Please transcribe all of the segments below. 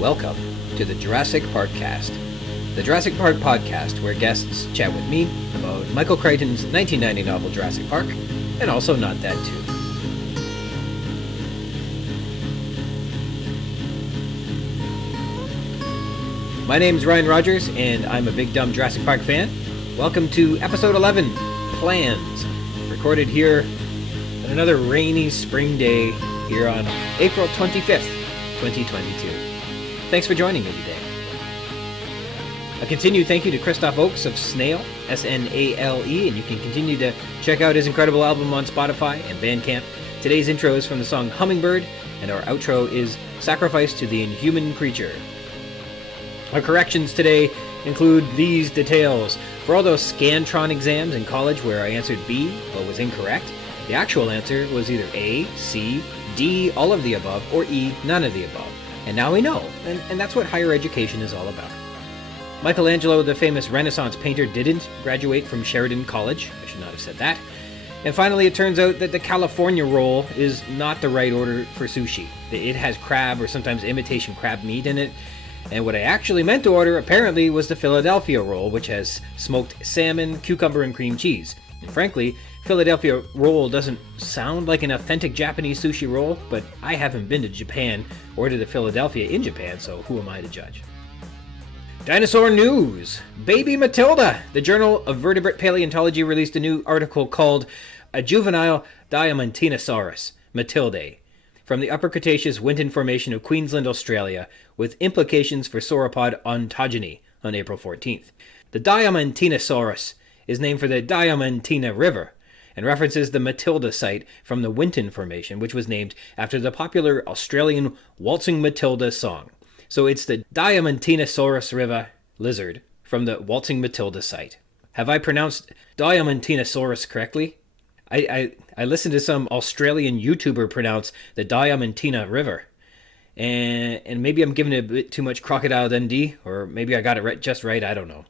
Welcome to the Jurassic Park-Cast, the Jurassic Park podcast where guests chat with me about Michael Crichton's 1990 novel Jurassic Park, and also not that too. My name's Ryan Rogers, and I'm a big dumb Jurassic Park fan. Welcome to episode 11, Plans, recorded here on another rainy spring day here on April 25th, 2022. Thanks for joining me today. A continued thank you to Christoph Oakes of Snail, S-N-A-L-E, and you can continue to check out his incredible album on Spotify and Bandcamp. Today's intro is from the song Hummingbird, and our outro is Sacrifice to the Inhuman Creature. Our corrections today include these details. For all those Scantron exams in college where I answered B but was incorrect, the actual answer was either A, C, D, all of the above, or E, none of the above. And now we know, and that's what higher education is all about. Michelangelo, the famous Renaissance painter, didn't graduate from Sheridan College. I should not have said that. And finally, it turns out that the California roll is not the right order for sushi. It has crab or sometimes imitation crab meat in it. And what I actually meant to order, apparently, was the Philadelphia roll, which has smoked salmon, cucumber, and cream cheese. And frankly, Philadelphia roll doesn't sound like an authentic Japanese sushi roll, but I haven't been to Japan or to the Philadelphia in Japan, so who am I to judge? Dinosaur news! Baby Matilda! The Journal of Vertebrate Paleontology released a new article called A Juvenile Diamantinasaurus, Matildae, from the Upper Cretaceous Winton Formation of Queensland, Australia, with implications for sauropod ontogeny on April 14th. The Diamantinasaurus is named for the Diamantina River, and references the Matilda site from the Winton Formation, which was named after the popular Australian Waltzing Matilda song. So it's the Diamantinasaurus River lizard from the Waltzing Matilda site. Have I pronounced Diamantinasaurus correctly? I listened to some Australian YouTuber pronounce the Diamantina River, and maybe I'm giving it a bit too much Crocodile Dundee, or maybe I got it just right, I don't know.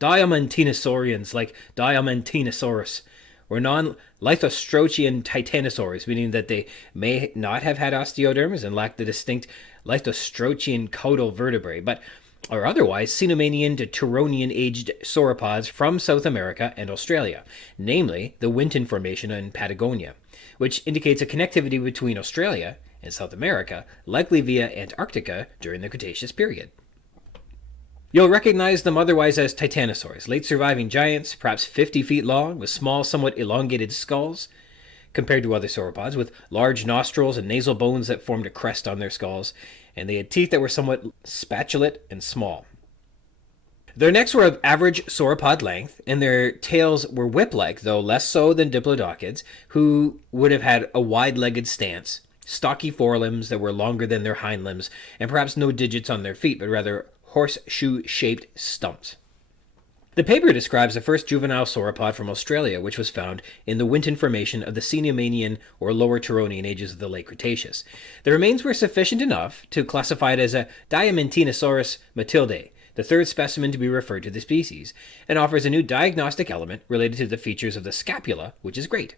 Diamantinosaurians, like Diamantinasaurus, were non-lithostrochian titanosaurs, meaning that they may not have had osteoderms and lacked the distinct lithostrochian caudal vertebrae, but are otherwise Cenomanian to Turonian-aged sauropods from South America and Australia, namely the Winton Formation in Patagonia, which indicates a connectivity between Australia and South America, likely via Antarctica during the Cretaceous period. You'll recognize them otherwise as titanosaurs, late-surviving giants, perhaps 50 feet long, with small, somewhat elongated skulls, compared to other sauropods, with large nostrils and nasal bones that formed a crest on their skulls, and they had teeth that were somewhat spatulate and small. Their necks were of average sauropod length, and their tails were whip-like, though less so than diplodocids, who would have had a wide-legged stance, stocky forelimbs that were longer than their hind limbs, and perhaps no digits on their feet, but rather horseshoe-shaped stumps. The paper describes the first juvenile sauropod from Australia, which was found in the Winton Formation of the Cenomanian or Lower Turonian ages of the late Cretaceous. The remains were sufficient enough to classify it as a Diamantinasaurus matildae, the third specimen to be referred to the species, and offers a new diagnostic element related to the features of the scapula, which is great.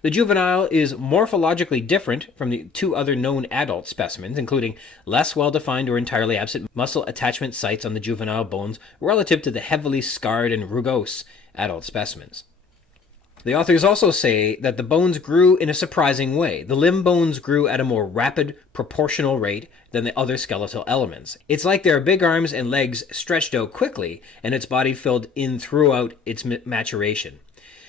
The juvenile is morphologically different from the two other known adult specimens, including less well-defined or entirely absent muscle attachment sites on the juvenile bones relative to the heavily scarred and rugose adult specimens. The authors also say that the bones grew in a surprising way. The limb bones grew at a more rapid, proportional rate than the other skeletal elements. It's like their big arms and legs stretched out quickly, and its body filled in throughout its maturation.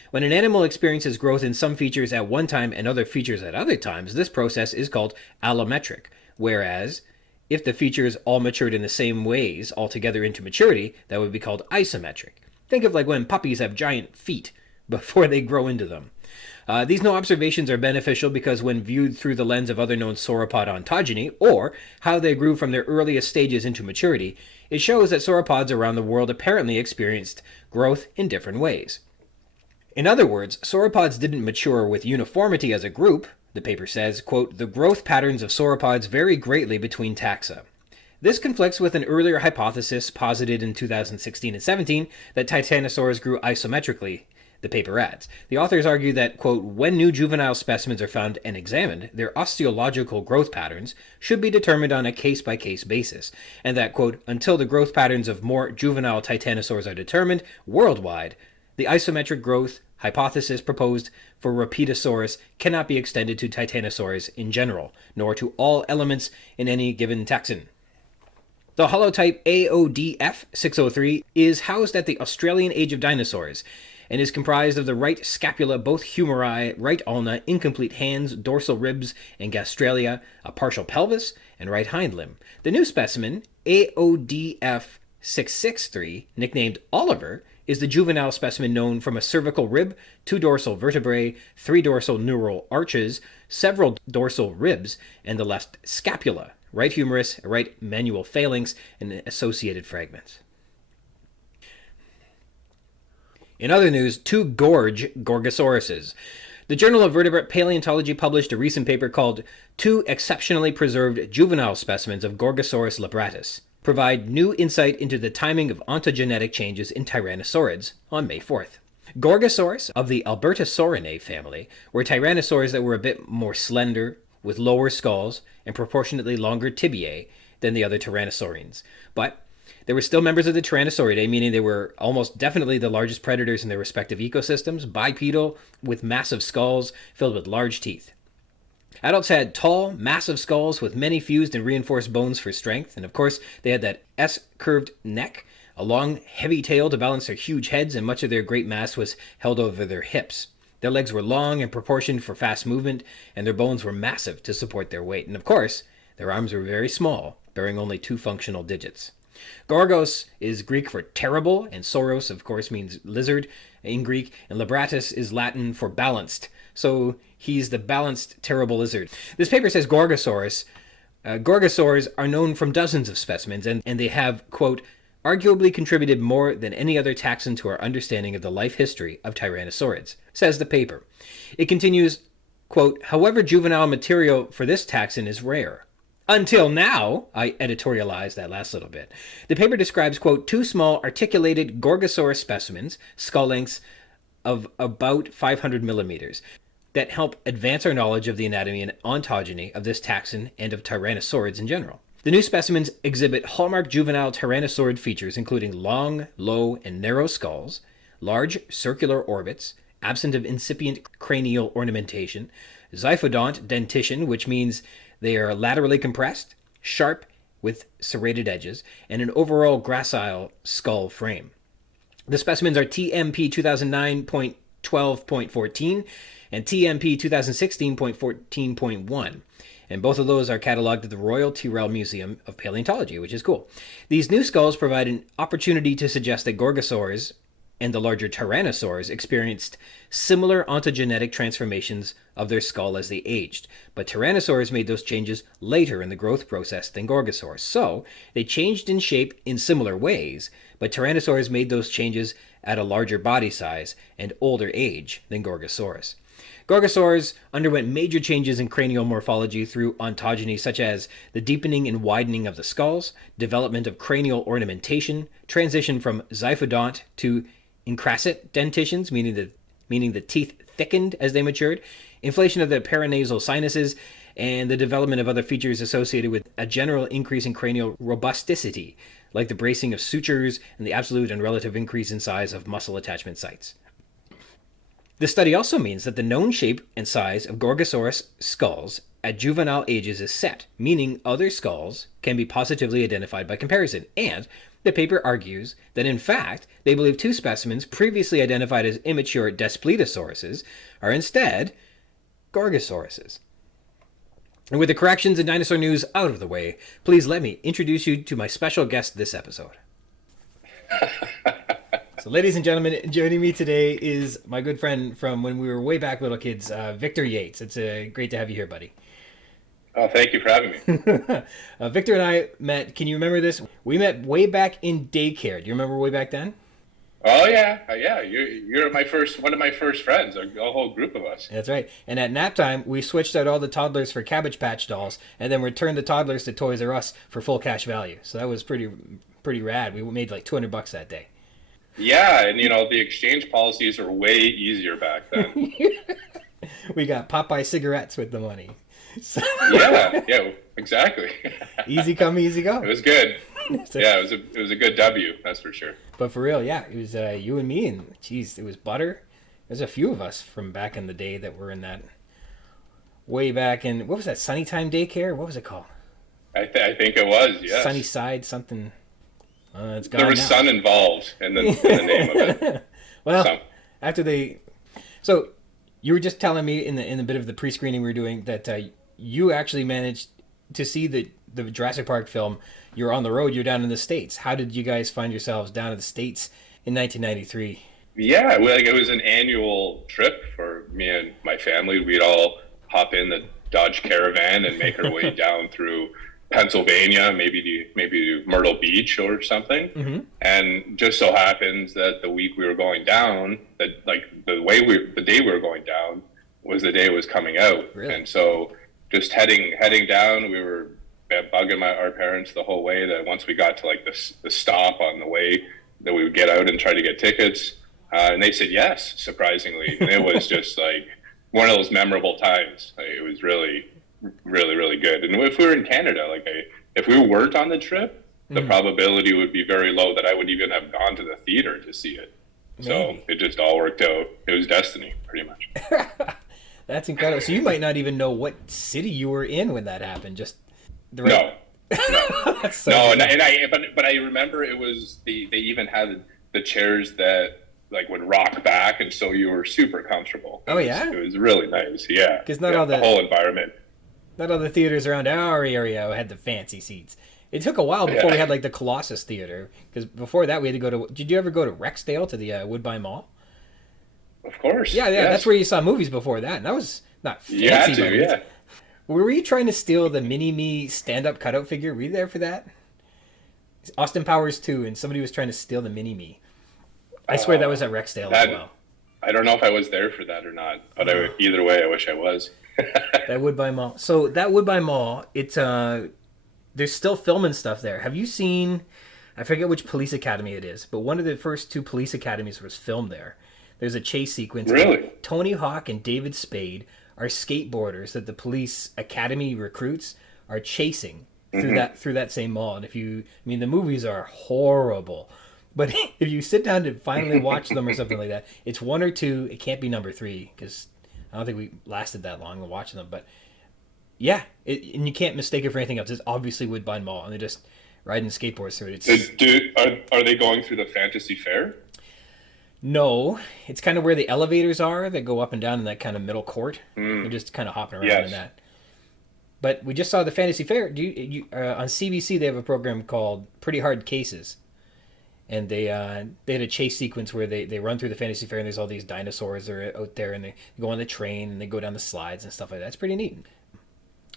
When an animal experiences growth in some features at one time and other features at other times, this process is called allometric, whereas if the features all matured in the same ways altogether into maturity, that would be called isometric. Think of like when puppies have giant feet before they grow into them. These new observations are beneficial because when viewed through the lens of other known sauropod ontogeny, or how they grew from their earliest stages into maturity, it shows that sauropods around the world apparently experienced growth in different ways. In other words, sauropods didn't mature with uniformity as a group. The paper says, quote, "The growth patterns of sauropods vary greatly between taxa. This conflicts with an earlier hypothesis posited in 2016 and 17 that titanosaurs grew isometrically, the paper adds. The authors argue that, quote, when new juvenile specimens are found and examined, their osteological growth patterns should be determined on a case-by-case basis, and that, quote, until the growth patterns of more juvenile titanosaurs are determined worldwide, the isometric growth hypothesis proposed for Rapidosaurus cannot be extended to titanosaurs in general, nor to all elements in any given taxon. The holotype AODF603 is housed at the Australian Age of Dinosaurs and is comprised of the right scapula, both humeri, right ulna, incomplete hands, dorsal ribs, and gastralia, a partial pelvis, and right hind limb. The new specimen, AODF663, nicknamed Oliver, is the juvenile specimen known from a cervical rib, 2 dorsal vertebrae, 3 dorsal neural arches, several dorsal ribs, and the left scapula, right humerus, right manual phalanx, and associated fragments. In other news, 2 gorge Gorgosauruses. The Journal of Vertebrate Paleontology published a recent paper called 2 Exceptionally Preserved Juvenile Specimens of Gorgosaurus libratus provide new insight into the timing of ontogenetic changes in tyrannosaurids on May 4th. Gorgosaurus of the Albertosaurinae family were tyrannosaurs that were a bit more slender, with lower skulls and proportionately longer tibiae than the other tyrannosaurians. But they were still members of the Tyrannosauridae, meaning they were almost definitely the largest predators in their respective ecosystems, bipedal, with massive skulls filled with large teeth. Adults had tall, massive skulls with many fused and reinforced bones for strength, and of course they had that S-curved neck, a long, heavy tail to balance their huge heads, and much of their great mass was held over their hips. Their legs were long and proportioned for fast movement, and their bones were massive to support their weight. And of course, their arms were very small, bearing only 2 functional digits. Gorgos is Greek for terrible, and sauros, of course, means lizard in Greek, and libratus is Latin for balanced. So he's the balanced, terrible lizard. This paper says Gorgosaurus. Gorgosaurs are known from dozens of specimens, and they have, quote, arguably contributed more than any other taxon to our understanding of the life history of tyrannosaurids, says the paper. It continues, quote, however, juvenile material for this taxon is rare. Until now, I editorialized that last little bit. The paper describes, quote, 2 small articulated Gorgosaurus specimens, skull lengths of about 500 millimeters, that help advance our knowledge of the anatomy and ontogeny of this taxon and of tyrannosaurids in general. The new specimens exhibit hallmark juvenile tyrannosaurid features, including long, low, and narrow skulls, large circular orbits, absent of incipient cranial ornamentation, zyphodont dentition, which means they are laterally compressed, sharp with serrated edges, and an overall gracile skull frame. The specimens are TMP 2009.12.14 and TMP 2016.14.1. And both of those are cataloged at the Royal Tyrrell Museum of Paleontology, which is cool. These new skulls provide an opportunity to suggest that Gorgosaurs and the larger tyrannosaurs experienced similar ontogenetic transformations of their skull as they aged, but tyrannosaurs made those changes later in the growth process than Gorgosaurs. So they changed in shape in similar ways, but tyrannosaurs made those changes at a larger body size and older age than Gorgosaurus. Gorgosaurs underwent major changes in cranial morphology through ontogeny, such as the deepening and widening of the skulls, development of cranial ornamentation, transition from zyphodont to encrasset dentitions, meaning the teeth thickened as they matured, inflation of the paranasal sinuses, and the development of other features associated with a general increase in cranial robusticity, like the bracing of sutures and the absolute and relative increase in size of muscle attachment sites. This study also means that the known shape and size of Gorgosaurus skulls at juvenile ages is set, meaning other skulls can be positively identified by comparison. And the paper argues that, in fact, they believe 2 specimens previously identified as immature Daspletosaurus are instead Gorgosauruses. And with the corrections and dinosaur news out of the way, please let me introduce you to my special guest this episode. So, ladies and gentlemen, joining me today is my good friend from when we were way back little kids, Victor Yeates. It's great to have you here, buddy. Oh, thank you for having me. Victor and I met, can you remember this? We met way back in daycare. Do you remember way back then? Oh yeah, yeah. You're one of my first friends. A whole group of us. That's right. And at nap time, we switched out all the toddlers for Cabbage Patch dolls, and then returned the toddlers to Toys R Us for full cash value. So that was pretty rad. We made like $200 that day. Yeah, and the exchange policies were way easier back then. We got Popeye cigarettes with the money. So, yeah, exactly. Easy come, easy go. It was good. Yeah, it was a good W, that's for sure. But for real, yeah, it was you and me, and geez, it was Butter. There's a few of us from back in the day that were in that. Way back in, what was that, Sunnytime Daycare? What was it called? I think it was, yes. Sunnyside something. It's gone there was now. sun involved in the name of it. Well, so you were just telling me in the bit of the pre-screening we were doing that you actually managed to see the Jurassic Park film. You're on the road. You're down in the States. How did you guys find yourselves down in the States in 1993? Yeah, it was an annual trip for me and my family. We'd all hop in the Dodge Caravan and make our way down through Pennsylvania, maybe to Myrtle Beach or something. Mm-hmm. And just so happens that the week we were going down, that the day we were going down was the day it was coming out. Really? And so just heading down, we were bugging our parents the whole way that once we got to the stop on the way that we would get out and try to get tickets. And they said yes, surprisingly. And it was just one of those memorable times. It was really, really, really good. And if we were in Canada, if we weren't on the trip, the probability would be very low that I would even have gone to the theater to see it. Maybe. So it just all worked out. It was destiny, pretty much. That's incredible. So you might not even know what city you were in when that happened. Just No. That's so no, good. but I remember it was they even had the chairs that would rock back, and so you were super comfortable. It was really nice. Yeah, because all the whole environment. Not all the theaters around our area had the fancy seats. It took a while before we had the Colossus Theater, because before that we had to go to. Did you ever go to Rexdale to the Woodbine Mall? Of course. Yeah, yes. That's where you saw movies before that, and that was not fancy. You had to, movies. yeah. Were you trying to steal the Mini-Me stand-up cutout figure? Were you there for that? Austin Powers 2, and somebody was trying to steal the Mini-Me. I swear that was at Rexdale as well. I don't know if I was there for that or not, but either way, I wish I was. That Woodbine Mall. So that Woodbine Mall, it's there's still filming stuff there. Have you seen? I forget which police academy it is, but one of the first two police academies was filmed there. There's a chase sequence. Really? Tony Hawk and David Spade are skateboarders that the police academy recruits are chasing through that same mall. And the movies are horrible. But if you sit down to finally watch them or something like that, it's 1 or 2. It can't be number 3 because I don't think we lasted that long watching them. But yeah, and you can't mistake it for anything else. It's obviously Woodbine Mall, and they're just riding skateboards through it. Are they going through the Fantasy Fair? No, it's kind of where the elevators are that go up and down in that kind of middle court. They're just kind of hopping around in that. But we just saw the Fantasy Fair. On CBC they have a program called Pretty Hard Cases. And they had a chase sequence where they run through the Fantasy Fair and there's all these dinosaurs that are out there and they go on the train and they go down the slides and stuff like that. It's pretty neat.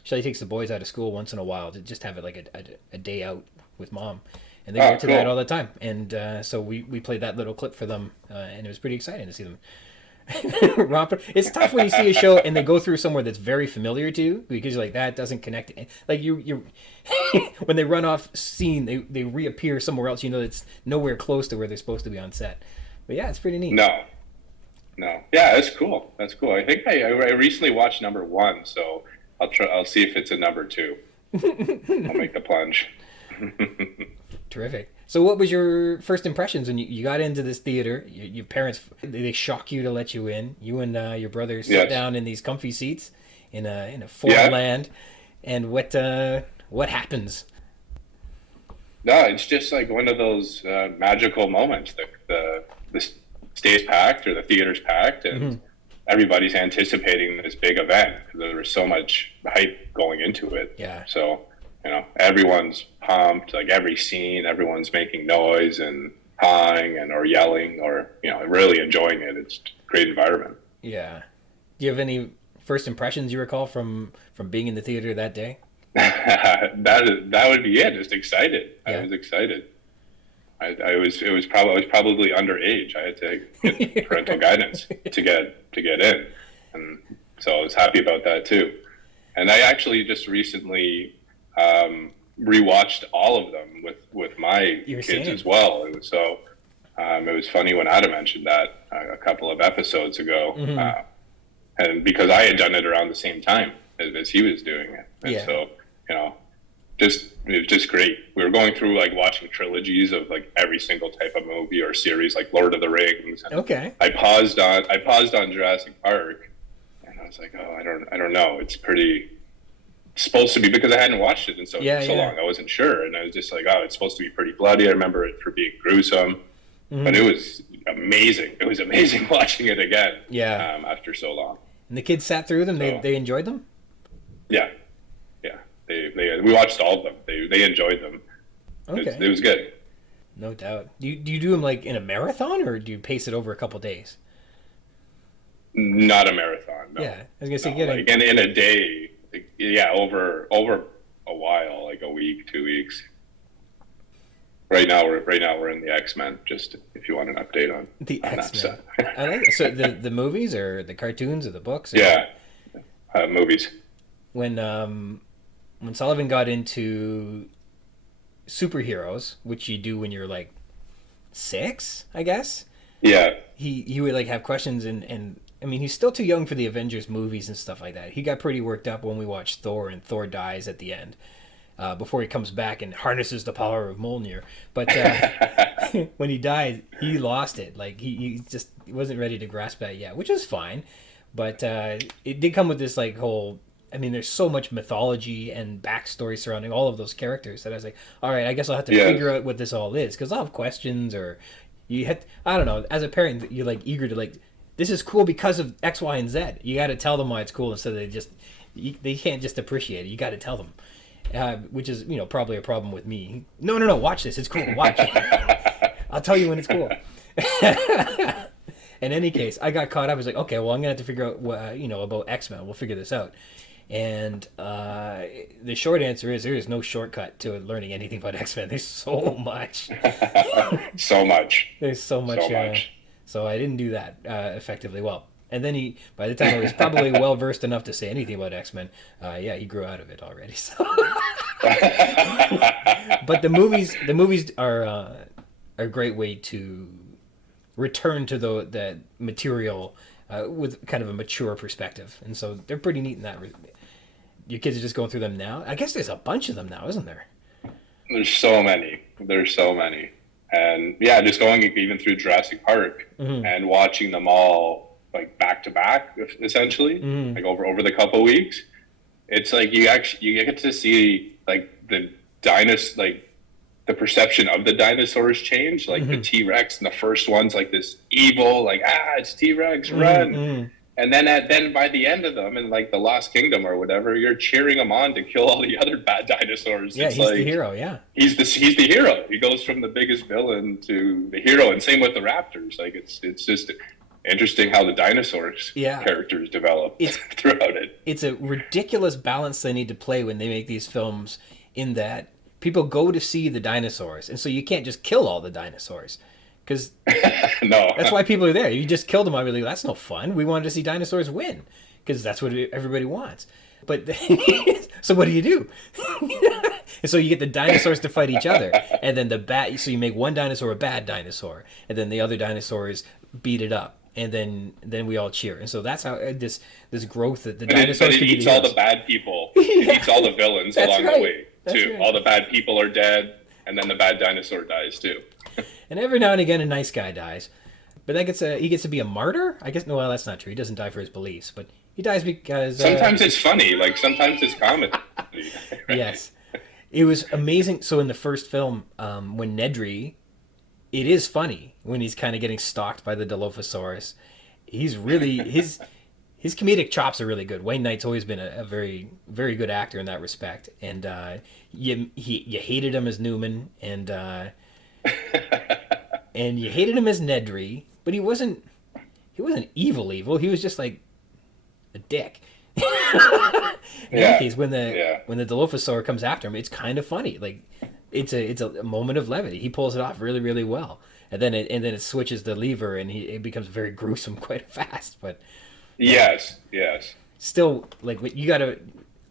Shelly takes the boys out of school once in a while to just have it a day out with mom. And they go to that all the time. And so we played that little clip for them and it was pretty exciting to see them. It's tough when you see a show and they go through somewhere that's very familiar to you because you're like, that doesn't connect. Like you when they run off scene, they reappear somewhere else. It's nowhere close to where they're supposed to be on set. But yeah, it's pretty neat. No. Yeah, that's cool. I think I recently watched number 1, so I'll see if it's a number 2. I'll make the plunge. Terrific. So what was your first impressions when you got into this theater? Your parents, they shock you to let you in. You and your brother sit down in these comfy seats in a foreign land. And what happens? No, it's just like one of those magical moments. The stage packed or the theater's packed and everybody's anticipating this big event because there was so much hype going into it. Yeah. So, everyone's pumped, every scene, everyone's making noise and hawing or yelling or, really enjoying it. It's a great environment. Yeah. Do you have any first impressions you recall from being in the theater that day? That would be it. Just excited. Yeah. I was excited. I was probably underage. I had to get parental guidance to get in, and so I was happy about that too. And I actually just recently rewatched all of them with my kids as well. It was funny when Adam mentioned that a couple of episodes ago, and because I had done it around the same time as he was doing it, and so it was just great. We were going through like watching trilogies of like every single type of movie or series, like Lord of the Rings. And I paused on Jurassic Park, and I was like, oh, I don't know. It's supposed to be, because I hadn't watched it in so long. I wasn't sure, and I was just like, oh, it's supposed to be pretty bloody. I remember it for being gruesome, but it was amazing. It was amazing watching it again. After so long. And the kids sat through them. They enjoyed them. Yeah. We watched all of them. They enjoyed them. Okay. It was good. No doubt. Do you do them like in a marathon, or do you pace it over a couple days? Not a marathon. No. Yeah, I was gonna say in a day. Over a while, like a week, 2 weeks. Right now we're in the X-Men. Just if you want an update on the X-Men. I like it. So the movies or the cartoons or the books? Movies. When Sullivan got into superheroes, which you do when you're like 6, I guess. Yeah. He would like have questions and I mean, he's still too young for the Avengers movies and stuff like that. He got pretty worked up when we watched Thor, and Thor dies at the end before he comes back and harnesses the power of Mjolnir. But when he died, he lost it. Like he wasn't ready to grasp that yet, which is fine. But it did come with this like whole. I mean, there's so much mythology and backstory surrounding all of those characters that I was like, all right, I guess I'll have to figure out what this all is, because I'll have questions, or I don't know. As a parent, you're like eager to like. This is cool because of X, Y, and Z. You got to tell them why it's cool instead of they can't just appreciate it. You got to tell them, which is probably a problem with me. No, watch this. It's cool. Watch. I'll tell you when it's cool. In any case, I got caught up. I was like, okay, well, I'm gonna have to figure out about X-Men. We'll figure this out. And the short answer is there is no shortcut to learning anything about X-Men. There's so much. So much. There's so much. So much. So I didn't do that effectively well. And then by the time I was probably well versed enough to say anything about X-Men, he grew out of it already. So, but the movies are a great way to return to that material with kind of a mature perspective, and so they're pretty neat in that. Your kids are just going through them now. I guess there's a bunch of them now, isn't there? There's so many. And just going even through Jurassic Park and watching them all like back to back, essentially, like over the couple weeks. It's like you get to see like the the perception of the dinosaurs change. Like the T-Rex and the first one's like this evil, like it's T-Rex, run. And then by the end of them, in like the Lost Kingdom or whatever, you're cheering him on to kill all the other bad dinosaurs. Yeah, he's the hero. Yeah, he's the hero. He goes from the biggest villain to the hero, and same with the raptors. Like it's just interesting how the dinosaurs characters develop throughout it. It's a ridiculous balance they need to play when they make these films. In that people go to see the dinosaurs, and so you can't just kill all the dinosaurs. Because no, that's why people are there. You just killed them. I really, that's no fun. We wanted to see dinosaurs win because that's what everybody wants. But so what do? And so you get the dinosaurs to fight each other, and then so you make one dinosaur a bad dinosaur, and then the other dinosaurs beat it up, and then we all cheer. And so that's how this growth that the dinosaurs can eats all the bad people. It eats all the villains along the way too. Right. All the bad people are dead, and then the bad dinosaur dies too. And every now and again, a nice guy dies, but he gets to be a martyr. I guess well, that's not true. He doesn't die for his beliefs, but he dies because sometimes it's funny. Like sometimes it's comedy. Right? Yes, it was amazing. So in the first film, when Nedry, it is funny when he's kind of getting stalked by the Dilophosaurus. He's really his comedic chops are really good. Wayne Knight's always been a very, very good actor in that respect, and you hated him as Newman, and and you hated him as Nedry, but he wasn't evil. He was just like a dick. In any case, when the Dilophosaur comes after him, it's kind of funny. Like it's a moment of levity. He pulls it off really, really well, and then it switches the lever, and it becomes very gruesome quite fast. But Yes. still, like, you got to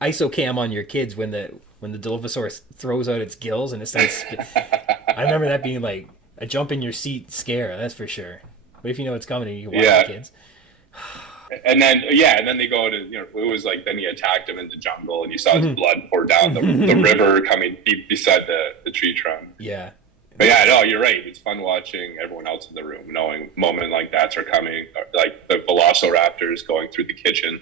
ISO cam on your kids when the Dilophosaurus throws out its gills and it starts. I remember that being like a jump in your seat scare. That's for sure. But if you know it's coming, and you can watch the kids. And then they go to, it was like, then he attacked him in the jungle, and you saw his blood pour down the river coming beside the tree trunk. Yeah. But yeah, no, you're right. It's fun watching everyone else in the room, knowing moment like that's are coming, like the velociraptors going through the kitchen.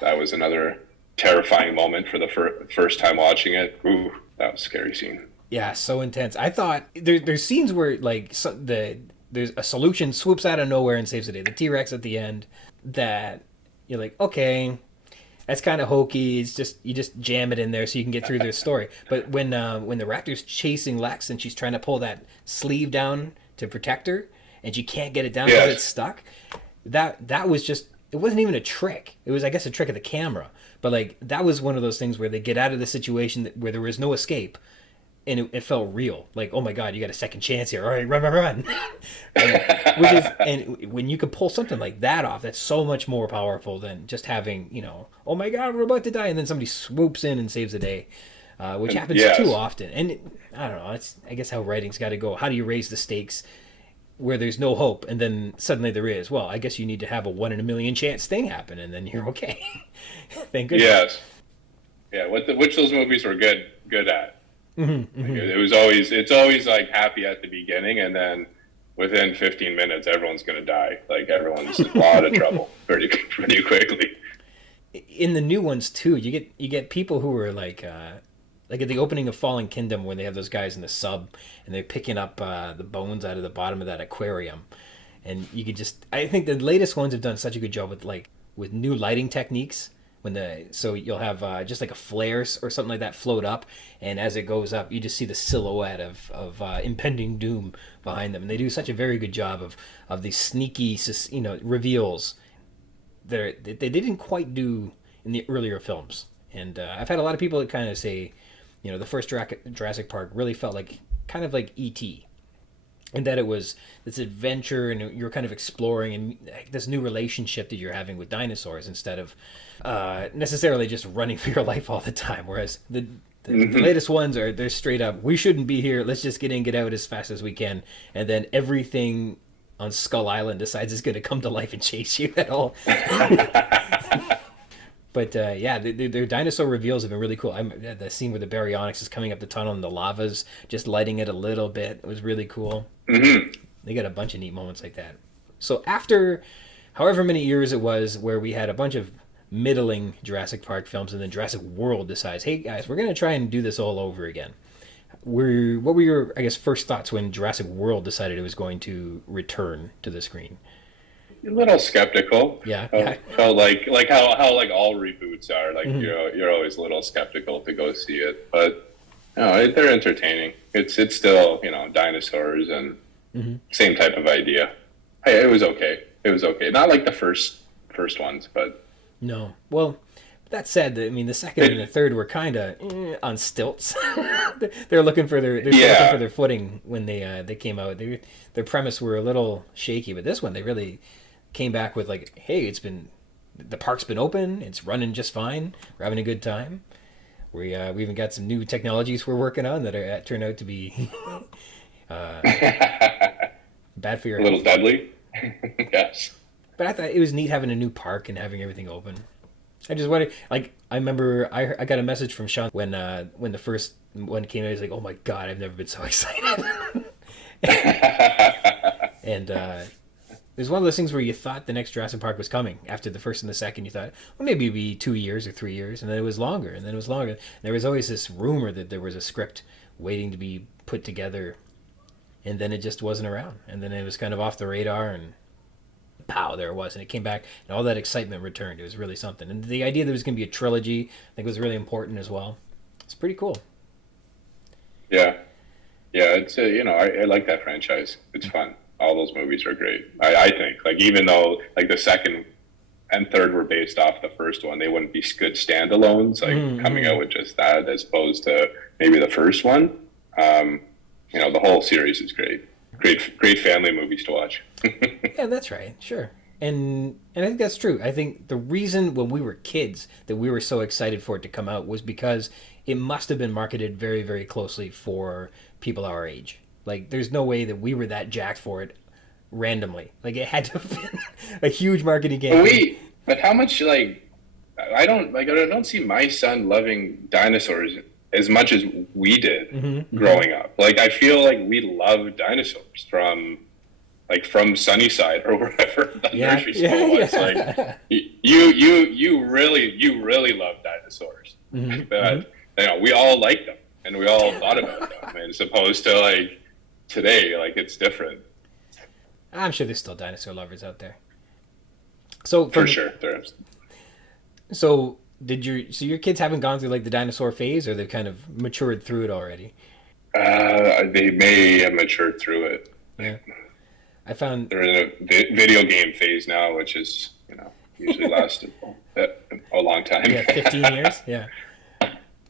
That was another terrifying moment for the first time watching it. Ooh, that was a scary scene. Yeah, so intense. I thought there's scenes where like there's a solution swoops out of nowhere and saves the day. The T-Rex at the end, that you're like, okay, that's kind of hokey. It's just, you just jam it in there so you can get through their story. But when the raptor's chasing Lex and she's trying to pull that sleeve down to protect her, and she can't get it down because it's stuck, that was just, it wasn't even a trick. It was, I guess, a trick of the camera. But like, that was one of those things where they get out of the situation where there was no escape, and it felt real. Like, oh my God, you got a second chance here. All right, run. and when you can pull something like that off, that's so much more powerful than just having, oh my God, we're about to die, and then somebody swoops in and saves the day, which happens too often. And I don't know, it's, I guess, how writing's got to go. How do you raise the stakes where there's no hope, and then suddenly there is? Well, I guess you need to have a 1 in a million chance thing happen, and then you're okay. Thank goodness. Yes. Yeah, which those movies were good at. It's always like happy at the beginning, and then within 15 minutes, everyone's going to die. Like, everyone's in a lot of trouble pretty quickly. In the new ones too, you get people who are like at the opening of Fallen Kingdom, when they have those guys in the sub and they're picking up the bones out of the bottom of that aquarium, and you could just, I think the latest ones have done such a good job with new lighting techniques. So you'll have just like a flare or something like that float up, and as it goes up, you just see the silhouette of impending doom behind them. And they do such a very good job of these sneaky, reveals that they didn't quite do in the earlier films. And I've had a lot of people that kind of say, the first Jurassic Park really felt like kind of like E.T., and that it was this adventure, and you're kind of exploring, and this new relationship that you're having with dinosaurs, instead of necessarily just running for your life all the time. Whereas the latest ones they're straight up, we shouldn't be here, let's just get in, get out as fast as we can, and then everything on Skull Island decides it's going to come to life and chase you at all. But their dinosaur reveals have been really cool. The scene where the baryonyx is coming up the tunnel and the lava's just lighting it a little bit, it was really cool. They got a bunch of neat moments like that. So after however many years it was where we had a bunch of middling Jurassic Park films, and then Jurassic World decides, hey guys, we're going to try and do this all over again. What were your, I guess, first thoughts when Jurassic World decided it was going to return to the screen? A little skeptical. Yeah. Felt like how like all reboots are. Like, you're always a little skeptical to go see it, but no, they're entertaining. It's still, dinosaurs and same type of idea. Hey, it was okay. Not like the first ones, but no. Well, that said, the second and the third were kind of on stilts. They're looking for their footing when they came out. Their premise were a little shaky, but this one they really came back with like, hey, the park's been open, it's running just fine, we're having a good time. We even got some new technologies we're working on that turn out to be bad for your health. A little deadly. Yes. But I thought it was neat having a new park and having everything open. I just wanted, like, I remember I got a message from Sean when the first one came out. He's like, oh my God, I've never been so excited. And it was one of those things where you thought the next Jurassic Park was coming. After the first and the second, you thought, well, maybe it'd be 2 years or 3 years, and then it was longer, and then it was longer. And there was always this rumor that there was a script waiting to be put together, and then it just wasn't around. And then it was kind of off the radar, and pow, there it was, and it came back, and all that excitement returned. It was really something. And the idea that it was going to be a trilogy, I think, was really important as well. It's pretty cool. Yeah, it's I like that franchise. It's fun. All those movies are great. I think, like, even though like the second and third were based off the first one, they wouldn't be good standalones, like coming out with just that, as opposed to maybe the first one. The whole series is great. Great family movies to watch. Yeah, that's right. Sure. And I think that's true. I think the reason when we were kids that we were so excited for it to come out was because it must have been marketed very, very closely for people our age. Like, there's no way that we were that jacked for it randomly. Like, it had to have been a huge marketing campaign. But how much, I don't see my son loving dinosaurs as much as we did growing up. Like, I feel like we love dinosaurs from Sunnyside or wherever the nursery school was. Like, you really love dinosaurs. But we all liked them and we all thought about them. And as opposed to like today, like it's different. I'm sure there's still dinosaur lovers out there. So for sure there is. So your kids haven't gone through like the dinosaur phase, or they've kind of matured through it already? They may have matured through it. Yeah. I found they're in a video game phase now, which is, usually lasted a long time. Yeah, 15 years. Yeah.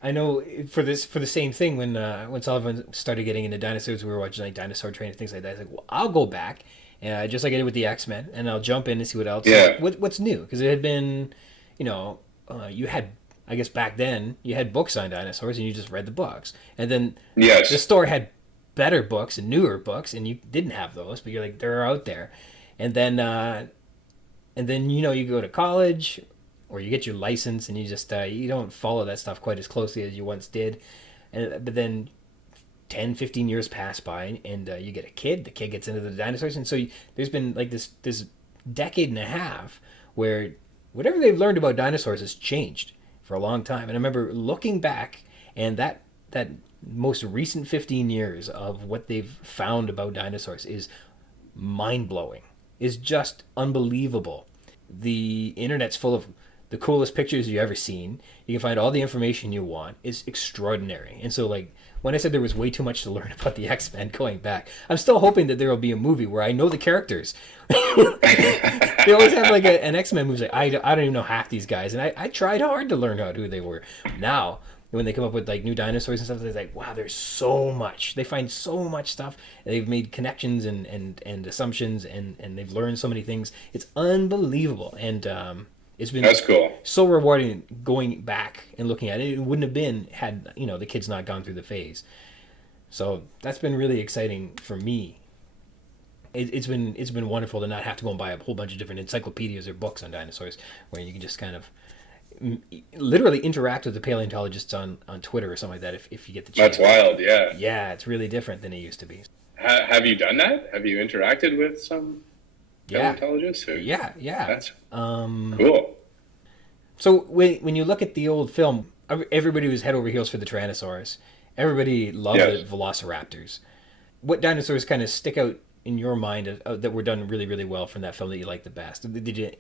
I know for the same thing when Sullivan started getting into dinosaurs, we were watching like Dinosaur Train and things like that. I was like, well, I'll go back, just like I did with the X-Men, and I'll jump in and see what else. Yeah. What's new? Because it had been, you had, I guess back then you had books on dinosaurs and you just read the books, and then the store had better books and newer books, and you didn't have those, but you're like, they're out there. And then you go to college or you get your license and you just you don't follow that stuff quite as closely as you once did. But then 10, 15 years pass by and you get a kid, the kid gets into the dinosaurs, and so there's been like this decade and a half where whatever they've learned about dinosaurs has changed for a long time. And I remember looking back, and that most recent 15 years of what they've found about dinosaurs is mind-blowing, is just unbelievable. The internet's full of the coolest pictures you've ever seen. You can find all the information you want. It's extraordinary. And so, like, when I said there was way too much to learn about the X-Men going back, I'm still hoping that there will be a movie where I know the characters. They always have like an X-Men movie. Like, I don't even know half these guys. And I tried hard to learn out who they were. Now, when they come up with like new dinosaurs and stuff, they're like, wow, there's so much. They find so much stuff. And they've made connections and assumptions and they've learned so many things. It's unbelievable. And it's been that's cool. So rewarding going back and looking at it. It wouldn't have been had the kids not gone through the phase. So that's been really exciting for me. It's been wonderful to not have to go and buy a whole bunch of different encyclopedias or books on dinosaurs, where you can just kind of literally interact with the paleontologists on Twitter or something like that if you get the chance. That's wild, yeah. Yeah, it's really different than it used to be. Have you done that? Have you interacted with some paleontologists? Yeah. That's cool. So when you look at the old film, everybody was head over heels for the Tyrannosaurus. Everybody loved the velociraptors. What dinosaurs kind of stick out in your mind that were done really, really well from that film that you liked the best? Did you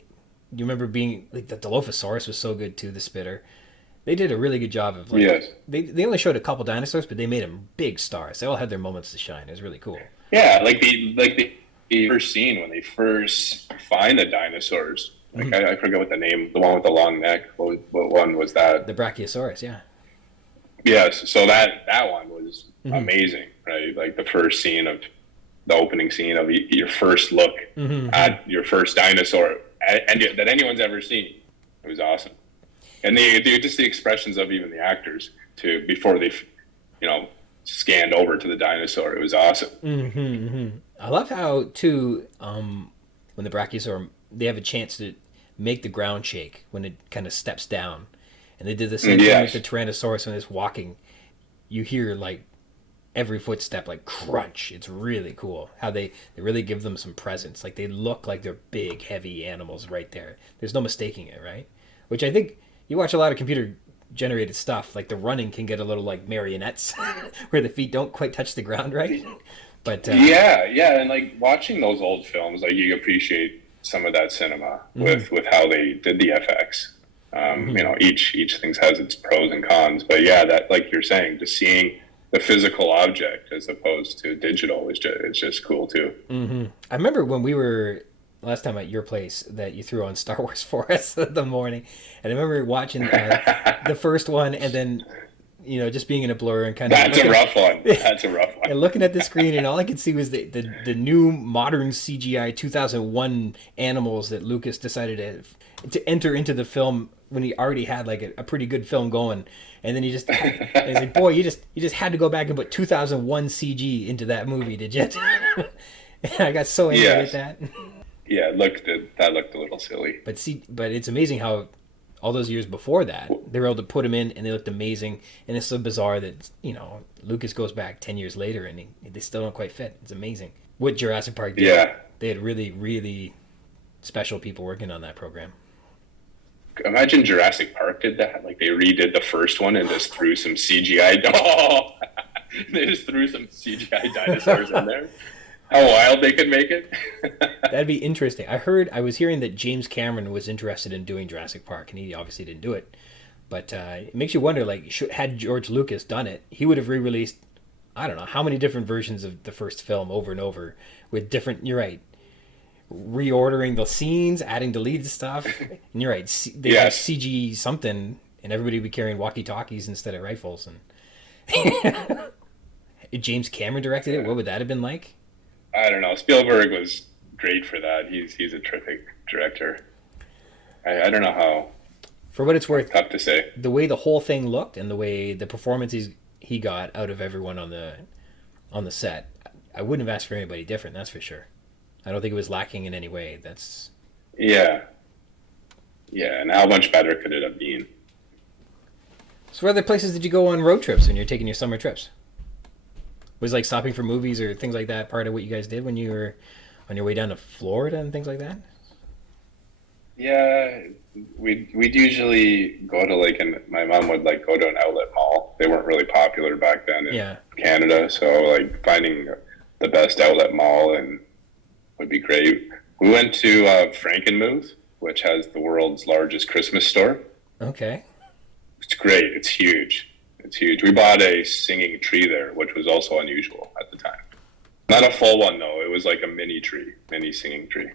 remember being like the Dilophosaurus was so good too, the spitter? They did a really good job of they only showed a couple dinosaurs, but they made them big stars. They all had their moments to shine. It was really cool. Yeah, like the first scene when they first find the dinosaurs. Like I forget what the name, the one with the long neck. What one was that? The Brachiosaurus, yeah. Yes, so that one was amazing, right? Like the first scene of the opening scene of your first look at your first dinosaur and that anyone's ever seen. It was awesome. And just the expressions of even the actors too before they, scanned over to the dinosaur. It was awesome. I love how too when the Brachiosaur, they have a chance to make the ground shake when it kind of steps down, and they did the same thing with the Tyrannosaurus when it's walking. You hear like every footstep like crunch. It's really cool how they really give them some presence. Like they look like they're big, heavy animals right there. There's no mistaking it, right? Which I think you watch a lot of computer generated stuff, like the running can get a little like marionettes where the feet don't quite touch the ground, right? But and like watching those old films, like you appreciate some of that cinema with how they did the FX. Each thing has its pros and cons, but that, like you're saying, just seeing the physical object as opposed to digital is just cool too. I remember when we were last time at your place that you threw on Star Wars for us in the morning, and I remember watching the first one, and then just being in a blur and kind of. That's a rough one. That's a rough one. And looking at the screen, and all I could see was the new modern CGI 2001 animals that Lucas decided to enter into the film when he already had like a pretty good film going, and then he's like, boy, you just had to go back and put 2001 CG into that movie, did you? And I got so angry at that. Yeah, that looked a little silly. But it's amazing how all those years before that they were able to put them in and they looked amazing. And it's so bizarre that Lucas goes back 10 years later and they still don't quite fit. It's amazing what Jurassic Park did. Yeah, they had really, really special people working on that program. Imagine Jurassic Park did that. Like, they redid the first one and just threw some CGI. Oh, they just threw some CGI dinosaurs in there. How wild they could make it. That'd be interesting. I was hearing that James Cameron was interested in doing Jurassic Park, and he obviously didn't do it. But it makes you wonder, like, had George Lucas done it, he would have re-released, I don't know, how many different versions of the first film over and over with different, you're right, reordering the scenes, adding deleted stuff. And you're right, they have CG something, and everybody would be carrying walkie-talkies instead of rifles. And James Cameron directed it, what would that have been like? I don't know. Spielberg was great for that. He's a terrific director. I don't know how. For what it's worth, tough to say. The way the whole thing looked and the way the performances he got out of everyone on the set, I wouldn't have asked for anybody different. That's for sure. I don't think it was lacking in any way. That's. Yeah. And how much better could it have been? So, what other places did you go on road trips when you're taking your summer trips? Was like stopping for movies or things like that part of what you guys did when you were on your way down to Florida and things like that? Yeah, we'd usually go to my mom would go to an outlet mall. They weren't really popular back then in Canada, so finding the best outlet mall would be great. We went to Frankenmuth, which has the world's largest Christmas store. Okay. It's great. It's huge. We bought a singing tree there, which was also unusual at the time. Not a full one, though. It was like a mini singing tree.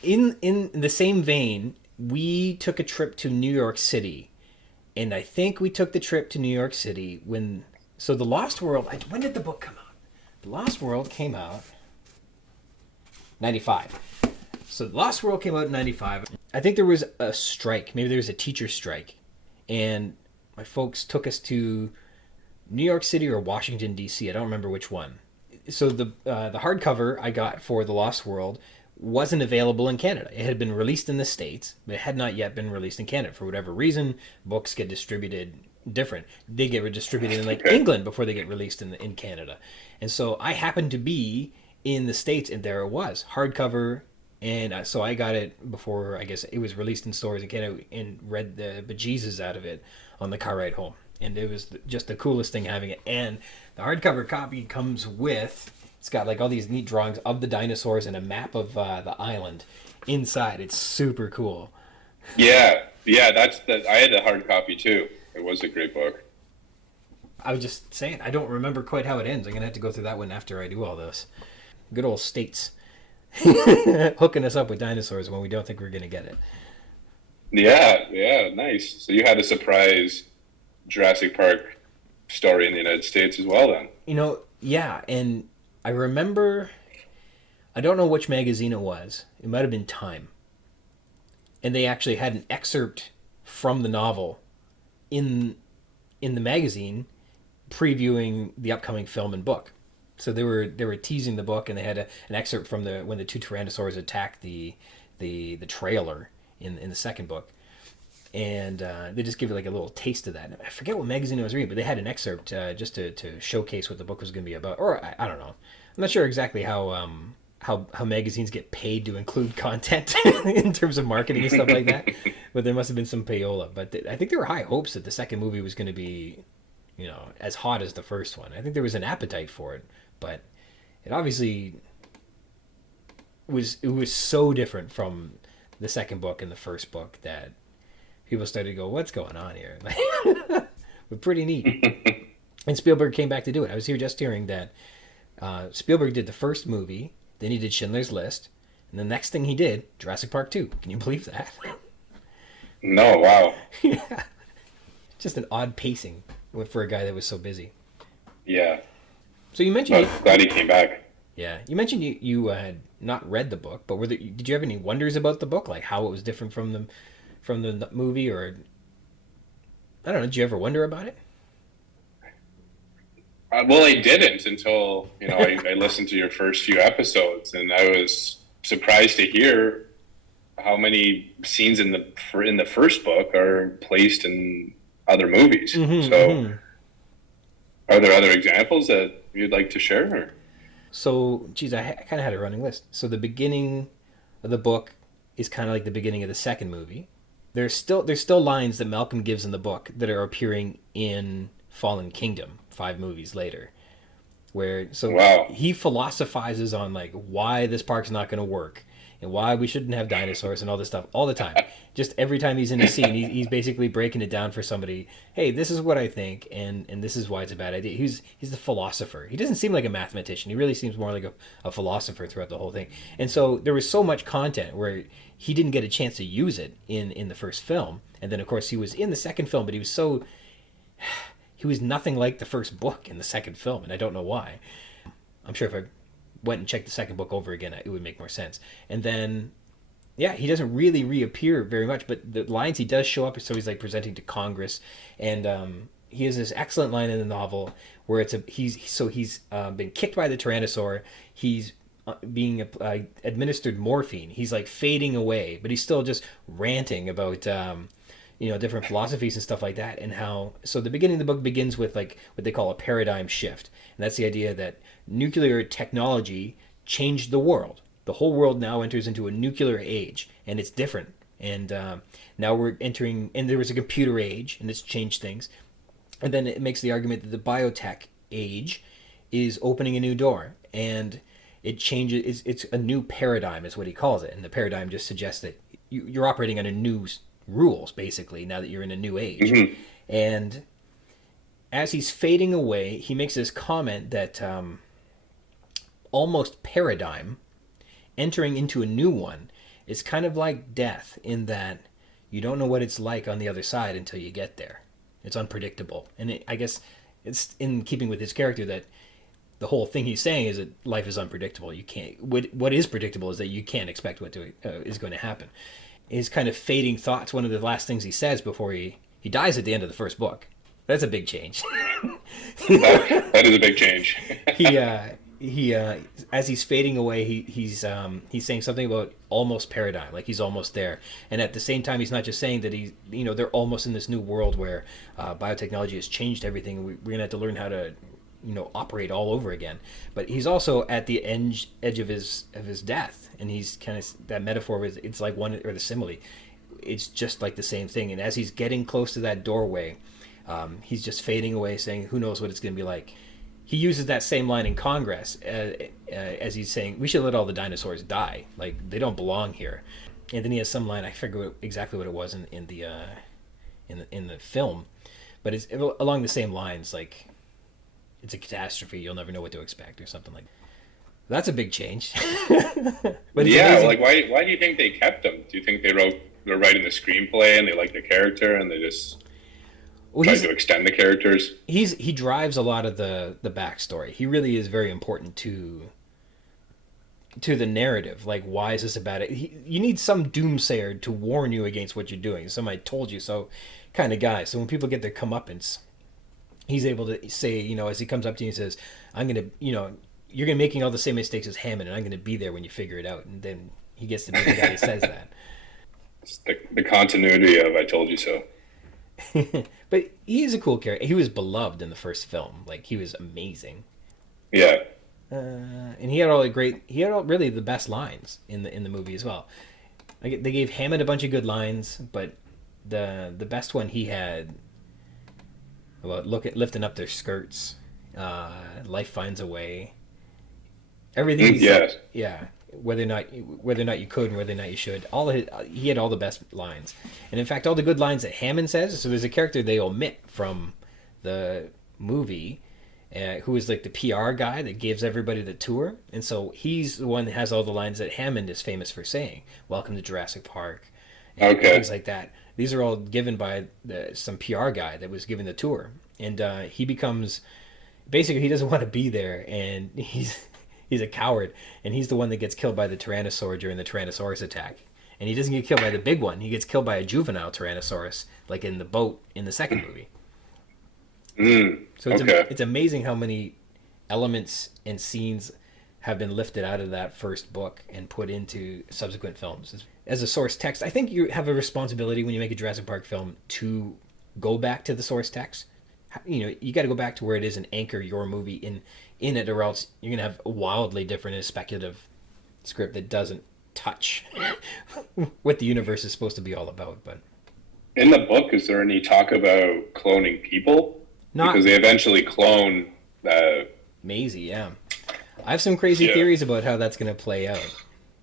In the same vein, we took a trip to New York City. And I think we took the trip to New York City so The Lost World, when did the book come out? The Lost World came out 95. So The Lost World came out in 95. I think there was a strike. Maybe there was a teacher strike. And my folks took us to New York City or Washington, D.C. I don't remember which one. So the hardcover I got for The Lost World wasn't available in Canada. It had been released in the States, but it had not yet been released in Canada. For whatever reason, books get distributed different. They get distributed in England before they get released in Canada. And so I happened to be in the States, and there it was, hardcover. And so I got it before, I guess, it was released in stores in Canada, and read the bejesus out of it on the car ride home. And it was just the coolest thing having it. And the hardcover copy comes with, it's got all these neat drawings of the dinosaurs and a map of the island inside. It's super cool. Yeah, I had a hard copy too. It was a great book. I was just saying, I don't remember quite how it ends. I'm going to have to go through that one after I do all this. Good old States. Hooking us up with dinosaurs when we don't think we're going to get it. Yeah, nice. So you had a surprise Jurassic Park story in the United States as well then? Yeah, and I remember, I don't know which magazine it was. It might have been Time. And they actually had an excerpt from the novel in the magazine previewing the upcoming film and book. So they were teasing the book, and they had an excerpt from when the two Tyrannosaurs attacked the trailer in the second book, and they just give you a little taste of that. I forget what magazine I was reading, but they had an excerpt just to showcase what the book was going to be about. Or I don't know. I'm not sure exactly how magazines get paid to include content in terms of marketing and stuff like that, but there must have been some payola. But I think there were high hopes that the second movie was going to be, as hot as the first one. I think there was an appetite for it. But it obviously was so different from the second book and the first book that people started to go, what's going on here? But pretty neat. And Spielberg came back to do it. I was just hearing that Spielberg did the first movie, then he did Schindler's List, and the next thing he did, Jurassic Park 2. Can you believe that? No, wow. Yeah. Just an odd pacing. for a guy that was so busy. Yeah. So you mentioned, But glad he came back. yeah, you mentioned you had not read the book, but did you have any wonders about the book, like how it was different from the movie, or I don't know, did you ever wonder about it? Well, I didn't until I listened to your first few episodes, and I was surprised to hear how many scenes in the first book are placed in other movies. So, are there other examples that you'd like to share? Or? So, geez, I kind of had a running list. So the beginning of the book is kind of like the beginning of the second movie. There's still lines that Malcolm gives in the book that are appearing in Fallen Kingdom 5 movies later, where Wow. he philosophizes on like why this park's not going to work and why we shouldn't have dinosaurs and all this stuff all the time. Just every time he's in a scene, he's basically breaking it down for somebody. Hey, this is what I think, and this is why it's a bad idea. He's the philosopher. He doesn't seem like a mathematician. He really seems more like a philosopher throughout the whole thing. And so there was so much content where he didn't get a chance to use it in the first film, and then of course he was in the second film, but he was nothing like the first book in the second film, and I don't know why. I'm sure if I went and checked the second book over again, it would make more sense. And then, yeah, he doesn't really reappear very much, but the lines he does show up, so he's like presenting to Congress, and he has this excellent line in the novel where he's been kicked by the Tyrannosaur. He's being administered morphine. He's like fading away, but he's still just ranting about different philosophies and stuff like that, and how so the beginning of the book begins with like what they call a paradigm shift, and that's the idea that nuclear technology changed the world. The whole world now enters into a nuclear age, and it's different. And now we're entering, and there was a computer age, and it's changed things. And then it makes the argument that the biotech age is opening a new door, and it changes. It's a new paradigm, is what he calls it, and the paradigm just suggests that you're operating under new rules, basically, now that you're in a new age. And as he's fading away, he makes this comment that almost paradigm, entering into a new one, is kind of like death, in that you don't know what it's like on the other side until you get there. It's unpredictable. And I guess it's in keeping with his character that the whole thing he's saying is that life is unpredictable. You can't. What is predictable is that you can't expect what is going to happen. His kind of fading thoughts, one of the last things he says before he dies at the end of the first book. That's a big change. That is a big change. he as he's fading away, he's saying something about almost paradigm, like he's almost there. And at the same time, he's not just saying that they're almost in this new world where biotechnology has changed everything. We're gonna have to learn how to operate all over again. But he's also at the edge of his death, and he's kind of, that metaphor is, it's like one, or the simile, it's just like the same thing. And as he's getting close to that doorway, he's just fading away, saying who knows what it's going to be like. He uses that same line in Congress as he's saying we should let all the dinosaurs die, like they don't belong here. And then he has some line, I forget exactly what it was in the film, but it's along the same lines, like it's a catastrophe, you'll never know what to expect, or something like that. That's a big change. But yeah, amazing. Like why do you think they kept him? Do you think they're writing the screenplay and they like the character and they just tried to extend the characters? He drives a lot of the backstory. He really is very important to the narrative. Like, why is this a bad idea? You need some doomsayer to warn you against what you're doing. Somebody told you so kind of guy. So when people get their comeuppance, he's able to say, as he comes up to you and says, I'm going to, you're going to be making all the same mistakes as Hammond, and I'm going to be there when you figure it out. And then he gets to be the guy who says that. It's the continuity of I told you so. But he is a cool character. He was beloved in the first film. Like, he was amazing. Yeah. And he had really the best lines in the movie as well. Like, they gave Hammond a bunch of good lines, but the best one he had about lifting up their skirts, life finds a way. Everything. Yes. Yeah. Whether or not you could and whether or not you should. He had all the best lines, and in fact, all the good lines that Hammond says. So there's a character they omit from the movie, who is like the PR guy that gives everybody the tour, and so he's the one that has all the lines that Hammond is famous for saying. Welcome to Jurassic Park, and things like that. These are all given by some PR guy that was giving the tour, and he becomes basically he doesn't want to be there, and he's a coward, and he's the one that gets killed by the Tyrannosaur during the Tyrannosaurus attack. And he doesn't get killed by the big one. He gets killed by a juvenile Tyrannosaurus, like in the boat in the second movie. So it's amazing how many elements and scenes have been lifted out of that first book and put into subsequent films. As a source text, I think you have a responsibility when you make a Jurassic Park film to go back to the source text. You know, you got to go back to where it is and anchor your movie in it, or else you're going to have a wildly different and speculative script that doesn't touch what the universe is supposed to be all about. But in the book, is there any talk about cloning people? Because they eventually clone Maisie, yeah. I have some crazy theories about how that's going to play out.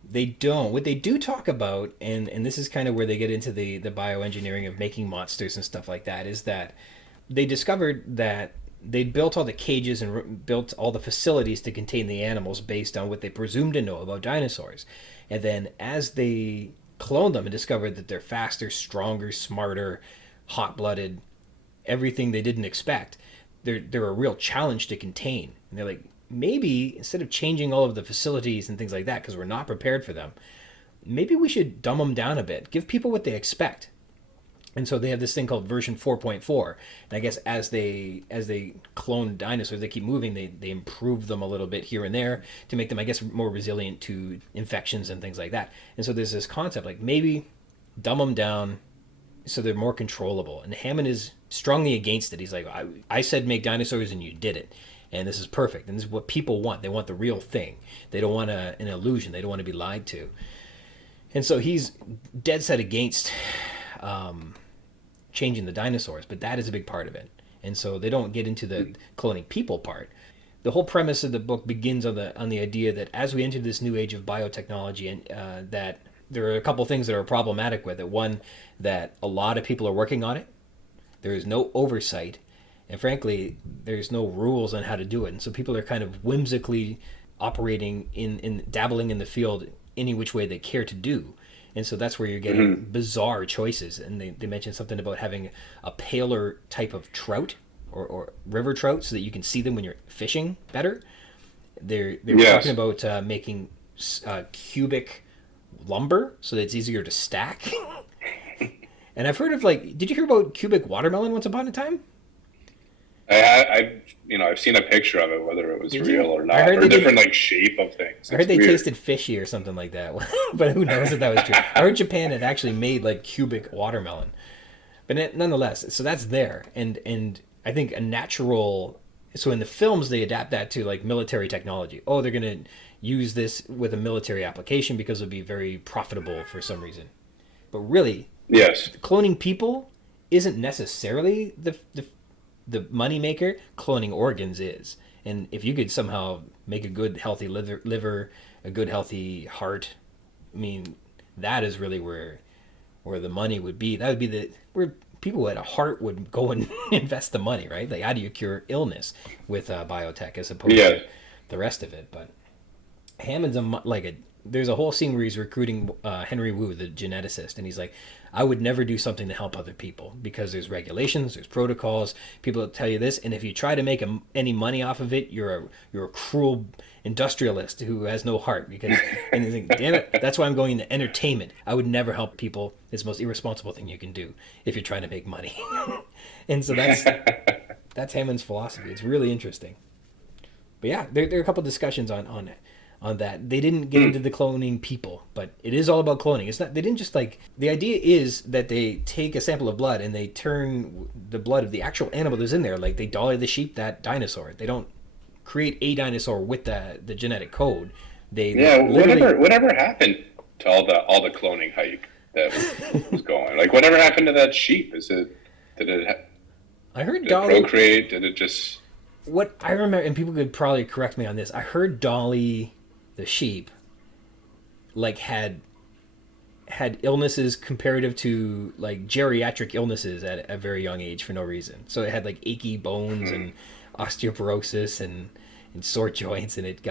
They don't. What they do talk about, and this is kind of where they get into the bioengineering of making monsters and stuff like that, is that they discovered that they'd built all the cages and built all the facilities to contain the animals based on what they presumed to know about dinosaurs. And then as they cloned them and discovered that they're faster, stronger, smarter, hot-blooded, everything they didn't expect, they're a real challenge to contain. And they're like, maybe instead of changing all of the facilities and things like that because we're not prepared for them, maybe we should dumb them down a bit, give people what they expect. And so they have this thing called version 4.4. And I guess as they clone dinosaurs, they keep moving, they improve them a little bit here and there to make them, I guess, more resilient to infections and things like that. And so there's this concept, like maybe dumb them down so they're more controllable. And Hammond is strongly against it. He's like, I said make dinosaurs and you did it. And this is perfect. And this is what people want. They want the real thing. They don't want an illusion. They don't want to be lied to. And so he's dead set against changing the dinosaurs, but that is a big part of it. And so they don't get into the cloning people part. The whole premise of the book begins on the idea that as we enter this new age of biotechnology, and that there are a couple things that are problematic with it. One, that a lot of people are working on it. There is no oversight. And frankly, there's no rules on how to do it. And so people are kind of whimsically operating in dabbling in the field any which way they care to do. And so that's where you're getting bizarre choices. And they mentioned something about having a paler type of trout or river trout so that you can see them when you're fishing better. They're talking about making cubic lumber so that it's easier to stack. And I've heard of, like, did you hear about cubic watermelon once upon a time? I've seen a picture of it, whether it was real or not, or different like shape of things. I heard they tasted fishy or something like that, but who knows if that was true. I heard Japan had actually made like cubic watermelon, but nonetheless, so that's there, and I think a natural. So in the films, they adapt that to like military technology. Oh, they're gonna use this with a military application because it'll be very profitable for some reason. But really, yes, cloning people isn't necessarily the money maker. Cloning organs is. And if you could somehow make a good healthy liver, a good healthy heart, I mean, that is really where the money would be. That would be where people who had a heart would go and invest the money, right? Like, how do you cure illness with biotech as opposed to the rest of it? But Hammond's there's a whole scene where he's recruiting Henry Wu, the geneticist, and he's like, I would never do something to help other people because there's regulations, there's protocols, people tell you this, and if you try to make any money off of it, you're a cruel industrialist who has no heart. And you think, damn it, that's why I'm going into entertainment. I would never help people. It's the most irresponsible thing you can do if you're trying to make money. And so that's Hammond's philosophy. It's really interesting. But yeah, there are a couple discussions on that. They didn't get into the cloning people, but it is all about cloning. It's not, they didn't just the idea is that they take a sample of blood and they turn the blood of the actual animal that's in there, like they Dolly the sheep, that dinosaur. They don't create a dinosaur with the genetic code. Whatever happened to all the cloning hype that was going? Like, whatever happened to that sheep? I heard did Dolly it procreate? Did it just? What I remember, and people could probably correct me on this, I heard Dolly the sheep had illnesses comparative to like geriatric illnesses at a very young age for no reason. So it had like achy bones and osteoporosis and sore joints, and it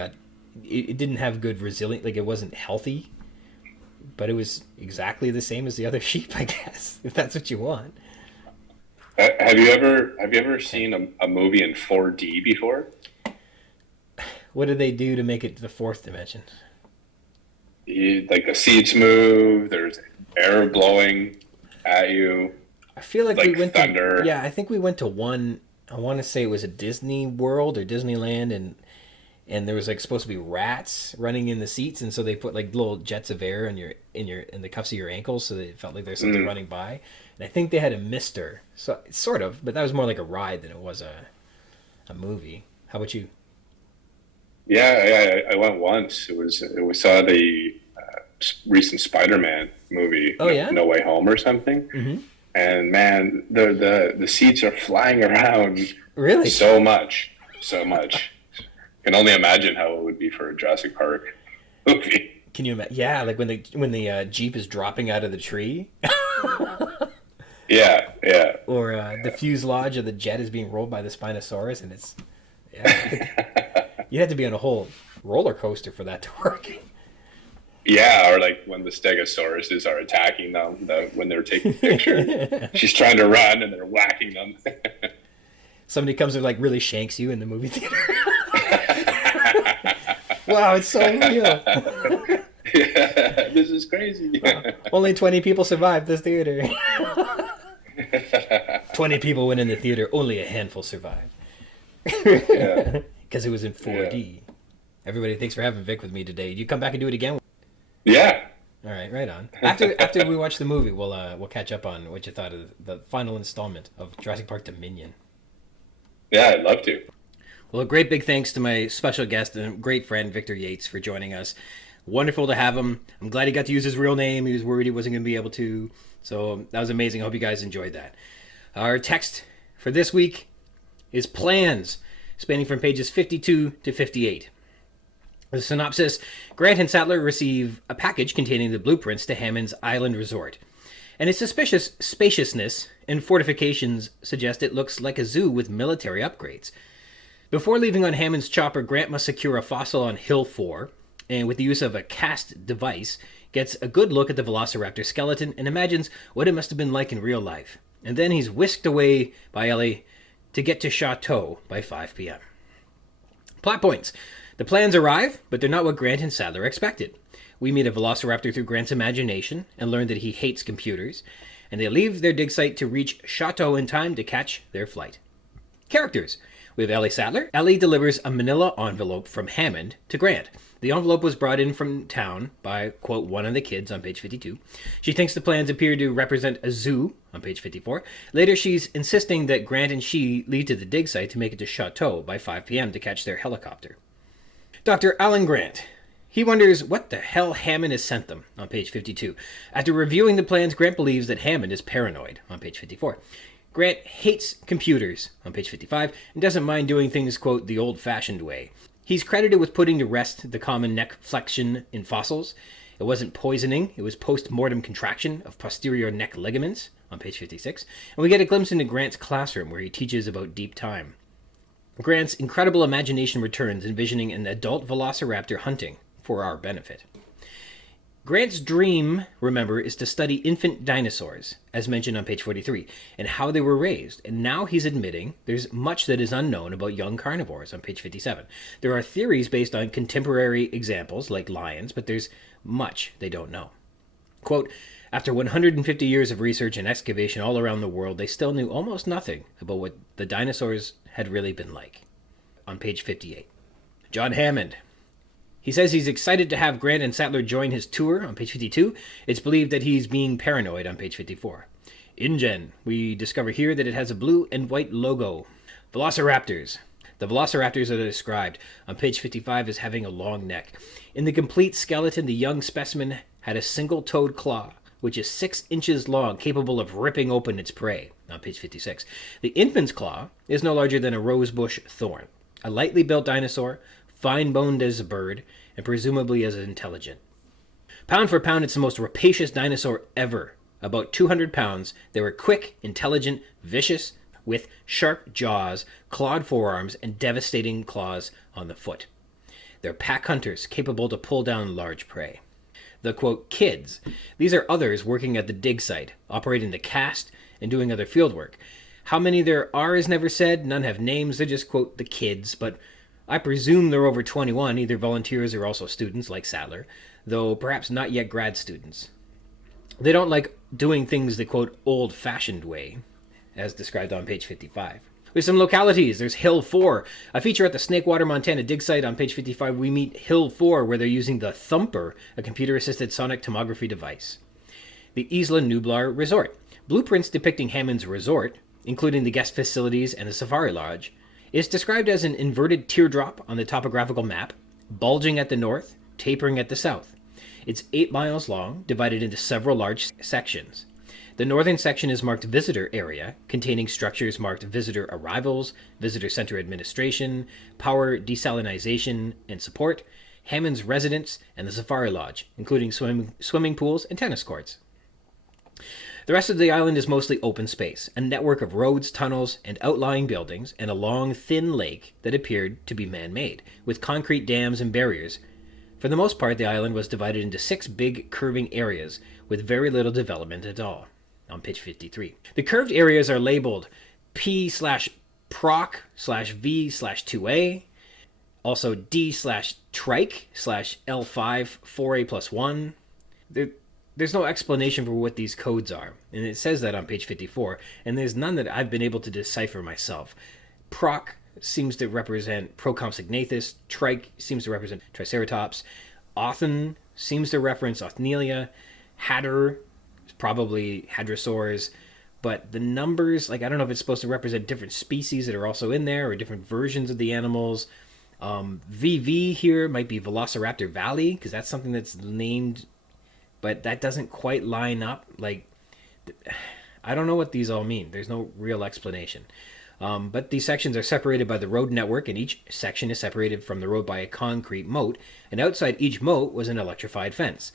didn't have good resilience, like it wasn't healthy, but it was exactly the same as the other sheep, I guess, if that's what you want. Have you ever seen a movie in 4D before? What did they do to make it to the fourth dimension? Like the seats move. There's air blowing at you, I feel like we like went thunder. to, yeah, I think we went to one, I want to say it was a Disney World or Disneyland, and there was like supposed to be rats running in the seats, and so they put like little jets of air in the cuffs of your ankles, so that it felt like there's something running by. And I think they had a mister, so sort of, but that was more like a ride than it was a movie. How about you? Yeah, I went once. We saw the recent Spider-Man movie, Oh yeah. No Way Home or something. Mm-hmm. And man, the seats are flying around Really? so much. Can only imagine how it would be for a Jurassic Park movie. Can you imagine? Yeah, like when the Jeep is dropping out of the tree, Yeah. or the fuselage of the jet is being rolled by the Spinosaurus, and it's yeah. You'd have to be on a whole roller coaster for that to work. Yeah, or like when the Stegosauruses are attacking them, when they're taking pictures. She's trying to run and they're whacking them. Somebody comes and like really shanks you in the movie theater. Wow, it's so real. Yeah, this is crazy. Only 20 people survived this theater. 20 people went in the theater, only a handful survived. Yeah. Because it was in 4D. Yeah. Everybody, thanks for having Vic with me today. You come back and do it again? Yeah. All right, right on. After we watch the movie, we'll catch up on what you thought of the final installment of Jurassic Park Dominion. Yeah, I'd love to. Well, a great big thanks to my special guest and great friend, Victor Yeates, for joining us. Wonderful to have him. I'm glad he got to use his real name. He was worried he wasn't going to be able to. So that was amazing. I hope you guys enjoyed that. Our text for this week is plans, spanning from pages 52 to 58. The synopsis: Grant and Sattler receive a package containing the blueprints to Hammond's island resort. And its suspicious spaciousness and fortifications suggest it looks like a zoo with military upgrades. Before leaving on Hammond's chopper, Grant must secure a fossil on Hill 4, and with the use of a cast device, gets a good look at the velociraptor skeleton and imagines what it must have been like in real life. And then he's whisked away by Ellie to get to Chateau by 5 p.m. Plot points. The plans arrive, but they're not what Grant and Sattler expected. We meet a velociraptor through Grant's imagination and learn that he hates computers, and they leave their dig site to reach Chateau in time to catch their flight. Characters. We have Ellie Sattler. Ellie delivers a manila envelope from Hammond to Grant. The envelope was brought in from town by, quote, one of the kids on page 52. She thinks the plans appear to represent a zoo on page 54. Later, she's insisting that Grant and she leave to the dig site to make it to Chateau by 5 p.m. to catch their helicopter. Dr. Alan Grant. He wonders what the hell Hammond has sent them on page 52. After reviewing the plans, Grant believes that Hammond is paranoid on page 54. Grant hates computers on page 55 and doesn't mind doing things, quote, the old-fashioned way. He's credited with putting to rest the common neck flexion in fossils. It wasn't poisoning, it was post-mortem contraction of posterior neck ligaments on page 56. And we get a glimpse into Grant's classroom where he teaches about deep time. Grant's incredible imagination returns, envisioning an adult velociraptor hunting for our benefit. Grant's dream, remember, is to study infant dinosaurs, as mentioned on page 43, and how they were raised. And now he's admitting there's much that is unknown about young carnivores on page 57. There are theories based on contemporary examples, like lions, but there's much they don't know. Quote, after 150 years of research and excavation all around the world, they still knew almost nothing about what the dinosaurs had really been like. On page 58. John Hammond. He says he's excited to have Grant and Sattler join his tour on page 52. It's believed that he's being paranoid on page 54. InGen. We discover here that it has a blue and white logo. Velociraptors. The velociraptors are described on page 55 as having a long neck. In the complete skeleton, the young specimen had a single-toed claw, which is 6 inches long, capable of ripping open its prey, on page 56. The infant's claw is no larger than a rosebush thorn. A lightly built dinosaur, fine-boned as a bird, and presumably as intelligent. Pound for pound, it's the most rapacious dinosaur ever. About 200 pounds, they were quick, intelligent, vicious, with sharp jaws, clawed forearms, and devastating claws on the foot. They're pack hunters, capable to pull down large prey. The, quote, kids. These are others working at the dig site, operating the cast and doing other field work. How many there are is never said. None have names. They just quote the kids, but I presume they're over 21, either volunteers or also students like Sadler, though perhaps not yet grad students. They don't like doing things the quote old-fashioned way, as described on page 55. With some localities, there's Hill 4. A feature at the Snakewater, Montana dig site on page 55, we meet Hill 4, where they're using the Thumper, a computer-assisted sonic tomography device. The Isla Nublar Resort. Blueprints depicting Hammond's resort, including the guest facilities and the safari lodge, is described as an inverted teardrop on the topographical map, bulging at the north, tapering at the south. It's 8 miles long, divided into several large sections. The northern section is marked Visitor Area, containing structures marked Visitor Arrivals, Visitor Center Administration, Power Desalinization and Support, Hammond's Residence, and the Safari Lodge, including swimming pools and tennis courts. The rest of the island is mostly open space, a network of roads, tunnels, and outlying buildings, and a long, thin lake that appeared to be man-made, with concrete dams and barriers. For the most part, the island was divided into 6 big, curving areas, with very little development at all. On page 53. The curved areas are labeled P/Proc/V/2A, also D/Trike/L5 4A+1. There's no explanation for what these codes are, and it says that on page 54, and there's none that I've been able to decipher myself. Proc seems to represent Procompsognathus, Trike seems to represent Triceratops, Othen seems to reference Othnielia, Hatter probably hadrosaurs, but the numbers, like, I don't know if it's supposed to represent different species that are also in there or different versions of the animals. VV here might be Velociraptor Valley, because that's something that's named, but that doesn't quite line up. Like, I don't know what these all mean. There's no real explanation. But these sections are separated by the road network, and each section is separated from the road by a concrete moat, and outside each moat was an electrified fence.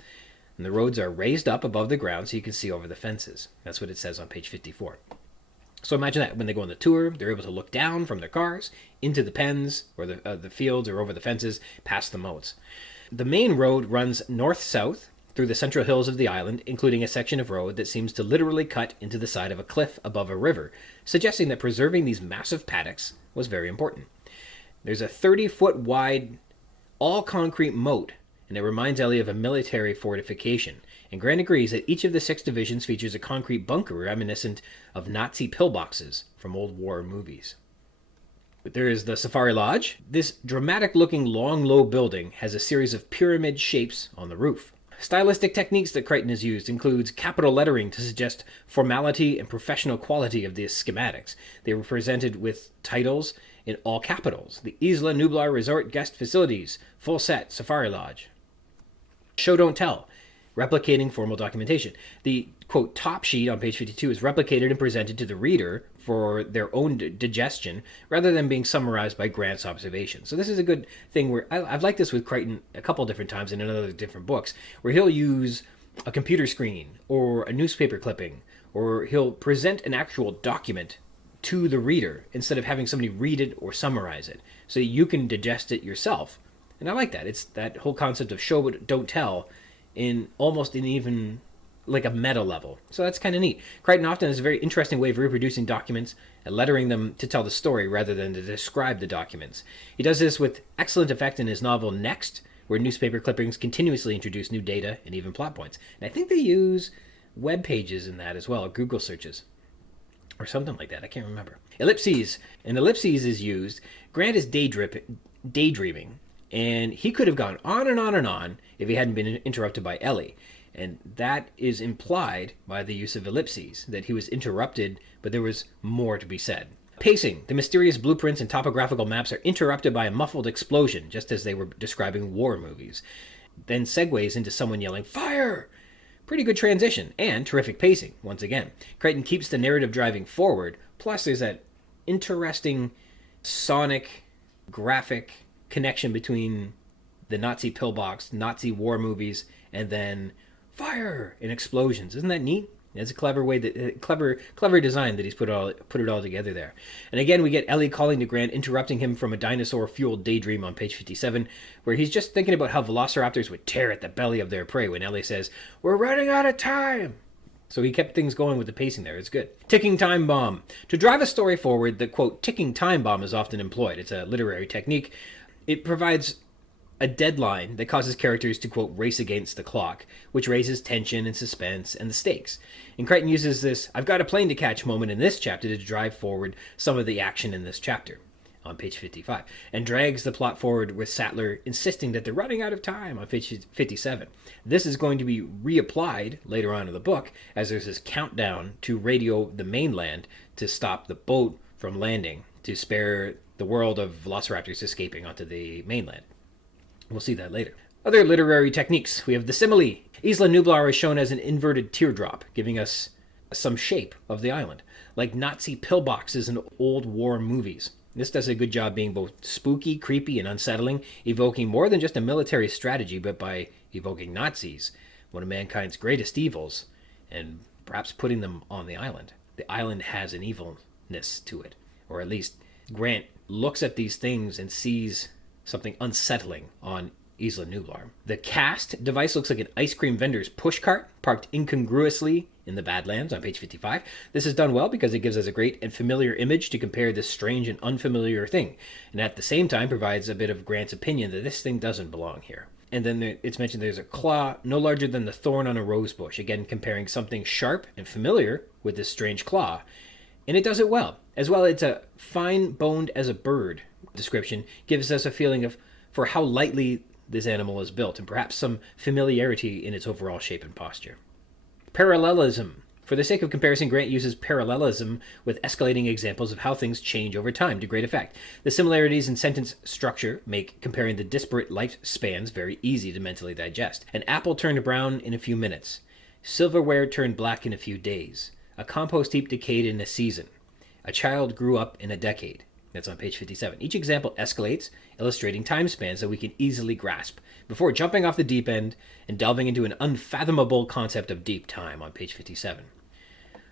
And the roads are raised up above the ground so you can see over the fences. That's what it says on page 54. So imagine that when they go on the tour, they're able to look down from their cars into the pens or the fields or over the fences past the moats. The main road runs north-south through the central hills of the island, including a section of road that seems to literally cut into the side of a cliff above a river, suggesting that preserving these massive paddocks was very important. There's a 30-foot wide, all-concrete moat, and it reminds Ellie of a military fortification. And Grant agrees that each of the 6 divisions features a concrete bunker reminiscent of Nazi pillboxes from old war movies. There is the Safari Lodge. This dramatic-looking long, low building has a series of pyramid shapes on the roof. Stylistic techniques that Crichton has used includes capital lettering to suggest formality and professional quality of the schematics. They were presented with titles in all capitals. The Isla Nublar Resort Guest Facilities, Full Set, Safari Lodge. Show don't tell, replicating formal documentation. The, quote, top sheet on page 52 is replicated and presented to the reader for their own digestion, rather than being summarized by Grant's observation. So this is a good thing where I've liked this with Crichton a couple different times in other different books, where he'll use a computer screen or a newspaper clipping, or he'll present an actual document to the reader instead of having somebody read it or summarize it, so you can digest it yourself. And I like that. It's that whole concept of show but don't tell in almost an even like a meta level. So that's kind of neat. Crichton often has a very interesting way of reproducing documents and lettering them to tell the story rather than to describe the documents. He does this with excellent effect in his novel Next, where newspaper clippings continuously introduce new data and even plot points. And I think they use web pages in that as well, or Google searches, or something like that. I can't remember. Ellipses. And ellipses is used. Grant is daydreaming. And he could have gone on and on and on if he hadn't been interrupted by Ellie. And that is implied by the use of ellipses, that he was interrupted, but there was more to be said. Pacing. The mysterious blueprints and topographical maps are interrupted by a muffled explosion, just as they were describing war movies. Then segues into someone yelling, "Fire!" Pretty good transition, and terrific pacing, once again. Crichton keeps the narrative driving forward, plus there's that interesting sonic, graphic connection between the Nazi pillbox, Nazi war movies, and then fire and explosions. Isn't that neat? It's a clever way that clever design that he's put it all together there. And again, we get Ellie calling to Grant, interrupting him from a dinosaur-fueled daydream on page 57, where he's just thinking about how velociraptors would tear at the belly of their prey when Ellie says, "We're running out of time." So he kept things going with the pacing there. It's good. Ticking time bomb. To drive a story forward, the, quote, ticking time bomb is often employed. It's a literary technique. It provides a deadline that causes characters to, quote, race against the clock, which raises tension and suspense and the stakes. And Crichton uses this "I've got a plane to catch" moment in this chapter to drive forward some of the action in this chapter on page 55, and drags the plot forward with Sattler insisting that they're running out of time on page 57. This is going to be reapplied later on in the book as there's this countdown to radio the mainland to stop the boat from landing to spare the world of velociraptors escaping onto the mainland. We'll see that later. Other literary techniques. We have the simile. Isla Nublar is shown as an inverted teardrop, giving us some shape of the island, like Nazi pillboxes in old war movies. This does a good job being both spooky, creepy, and unsettling, evoking more than just a military strategy, but by evoking Nazis, one of mankind's greatest evils, and perhaps putting them on the island. The island has an evilness to it, or at least Grant looks at these things and sees something unsettling on Isla Nublar. The cast device looks like an ice cream vendor's pushcart parked incongruously in the Badlands on page 55. This is done well because it gives us a great and familiar image to compare this strange and unfamiliar thing, and at the same time provides a bit of Grant's opinion that this thing doesn't belong here. And then it's mentioned there's a claw no larger than the thorn on a rose bush, again comparing something sharp and familiar with this strange claw. And it does it well. As well, it's a fine-boned as a bird description, gives us a feeling of for how lightly this animal is built, and perhaps some familiarity in its overall shape and posture. Parallelism. For the sake of comparison, Grant uses parallelism with escalating examples of how things change over time to great effect. The similarities in sentence structure make comparing the disparate lifespans very easy to mentally digest. An apple turned brown in a few minutes. Silverware turned black in a few days. A compost heap decayed in a season. A child grew up in a decade. That's on page 57. Each example escalates, illustrating time spans that we can easily grasp, before jumping off the deep end and delving into an unfathomable concept of deep time on page 57.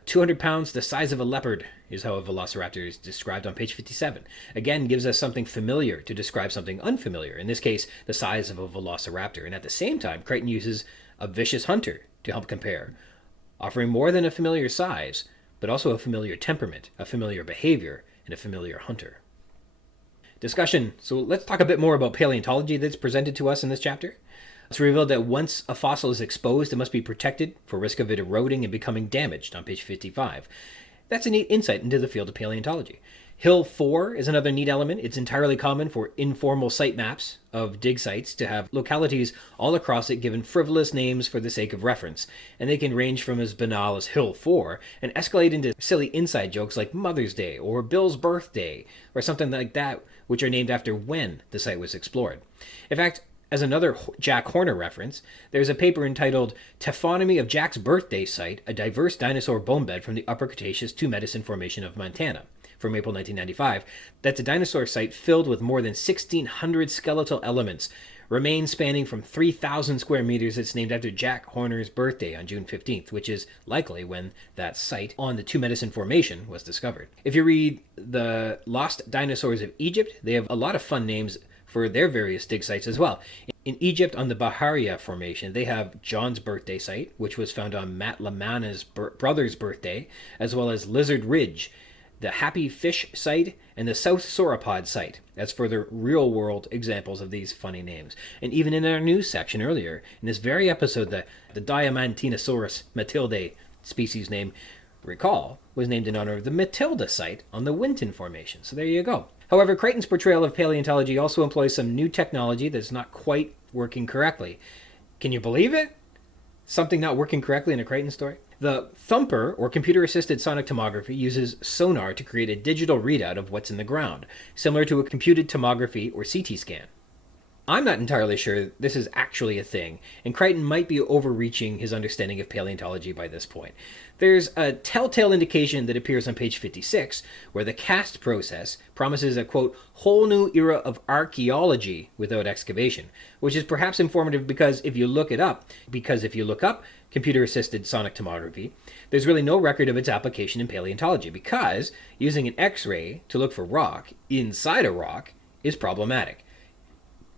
200 pounds, the size of a leopard, is how a velociraptor is described on page 57. Again, gives us something familiar to describe something unfamiliar, in this case, the size of a velociraptor. And at the same time, Crichton uses a vicious hunter to help compare, offering more than a familiar size, but also a familiar temperament, a familiar behavior, and a familiar hunter. Discussion. So let's talk a bit more about paleontology that's presented to us in this chapter. It's revealed that once a fossil is exposed, it must be protected for risk of it eroding and becoming damaged on page 55. That's a neat insight into the field of paleontology. Hill 4 is another neat element. It's entirely common for informal site maps of dig sites to have localities all across it given frivolous names for the sake of reference, and they can range from as banal as Hill 4 and escalate into silly inside jokes like Mother's Day or Bill's birthday or something like that, which are named after when the site was explored. In fact, as another Jack Horner reference, there's a paper entitled Taphonomy of Jack's Birthday Site, a Diverse Dinosaur Bone Bed from the Upper Cretaceous to Medicine Formation of Montana, from April 1995. That's a dinosaur site filled with more than 1,600 skeletal elements, remains spanning from 3,000 square meters. It's named after Jack Horner's birthday on June 15th, which is likely when that site on the Two Medicine Formation was discovered. If you read The Lost Dinosaurs of Egypt, they have a lot of fun names for their various dig sites as well. In Egypt, on the Baharia Formation, they have John's birthday site, which was found on Matt Lamana's brother's birthday, as well as Lizard Ridge, the Happy Fish site, and the South Sauropod site. That's further real-world examples of these funny names. And even in our news section earlier, in this very episode, the Diamantinasaurus matildae species name, recall, was named in honor of the Matilda site on the Winton Formation. So there you go. However, Crichton's portrayal of paleontology also employs some new technology that's not quite working correctly. Can you believe it? Something not working correctly in a Crichton story? The Thumper, or computer-assisted sonic tomography, uses sonar to create a digital readout of what's in the ground, similar to a computed tomography or CT scan. I'm not entirely sure this is actually a thing, and Crichton might be overreaching his understanding of paleontology by this point. There's a telltale indication that appears on page 56, where the cast process promises a, quote, whole new era of archaeology without excavation, which is perhaps informative because if you look up computer-assisted sonic tomography, there's really no record of its application in paleontology because using an X-ray to look for rock inside a rock is problematic.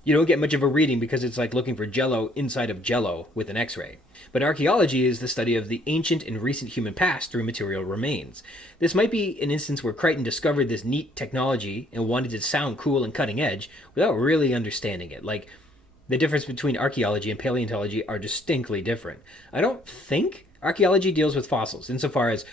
You don't get much of a reading because it's like looking for jello inside of jello with an x-ray. But archaeology is the study of the ancient and recent human past through material remains. This might be an instance where Crichton discovered this neat technology and wanted to sound cool and cutting edge without really understanding it. Like, the difference between archaeology and paleontology are distinctly different. I don't think archaeology deals with fossils, insofar as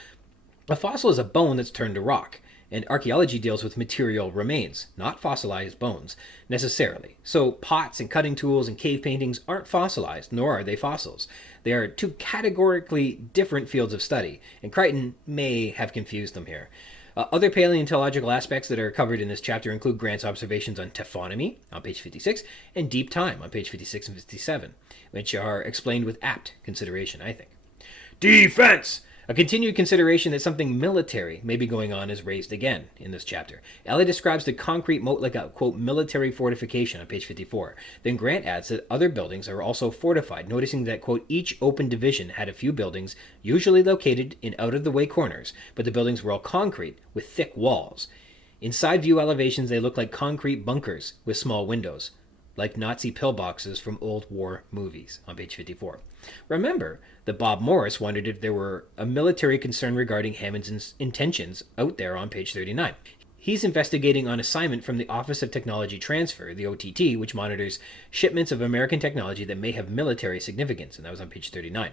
a fossil is a bone that's turned to rock, and archaeology deals with material remains, not fossilized bones, necessarily. So pots and cutting tools and cave paintings aren't fossilized, nor are they fossils. They are two categorically different fields of study, and Crichton may have confused them here. Other paleontological aspects that are covered in this chapter include Grant's observations on taphonomy, on page 56, and deep time, on page 56 and 57, which are explained with apt consideration, I think. Defense! A continued consideration that something military may be going on is raised again in this chapter. Ellie describes the concrete moat like a, quote, military fortification on page 54. Then Grant adds that other buildings are also fortified, noticing that, quote, each open division had a few buildings, usually located in out-of-the-way corners, but the buildings were all concrete with thick walls. In side view elevations, they look like concrete bunkers with small windows, like Nazi pillboxes from old war movies, on page 54. Remember that Bob Morris wondered if there were a military concern regarding Hammond's intentions out there on page 39. He's investigating on assignment from the Office of Technology Transfer, the OTT, which monitors shipments of American technology that may have military significance, and that was on page 39.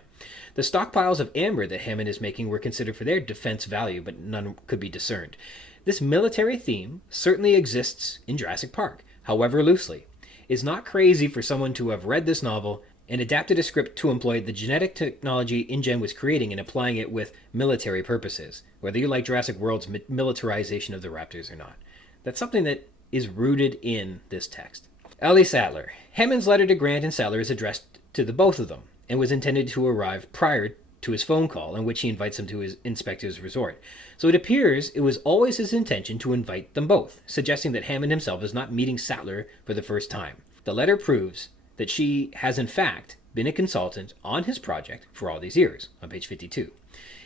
The stockpiles of amber that Hammond is making were considered for their defense value, but none could be discerned. This military theme certainly exists in Jurassic Park, however loosely. It's not crazy for someone to have read this novel and adapted a script to employ the genetic technology InGen was creating and applying it with military purposes, whether you like Jurassic World's militarization of the raptors or not. That's something that is rooted in this text. Ellie Sattler. Hammond's letter to Grant and Sattler is addressed to the both of them and was intended to arrive prior to his phone call in which he invites them to inspect his resort. So it appears it was always his intention to invite them both, suggesting that Hammond himself is not meeting Sattler for the first time. The letter proves that she has in fact been a consultant on his project for all these years, on page 52.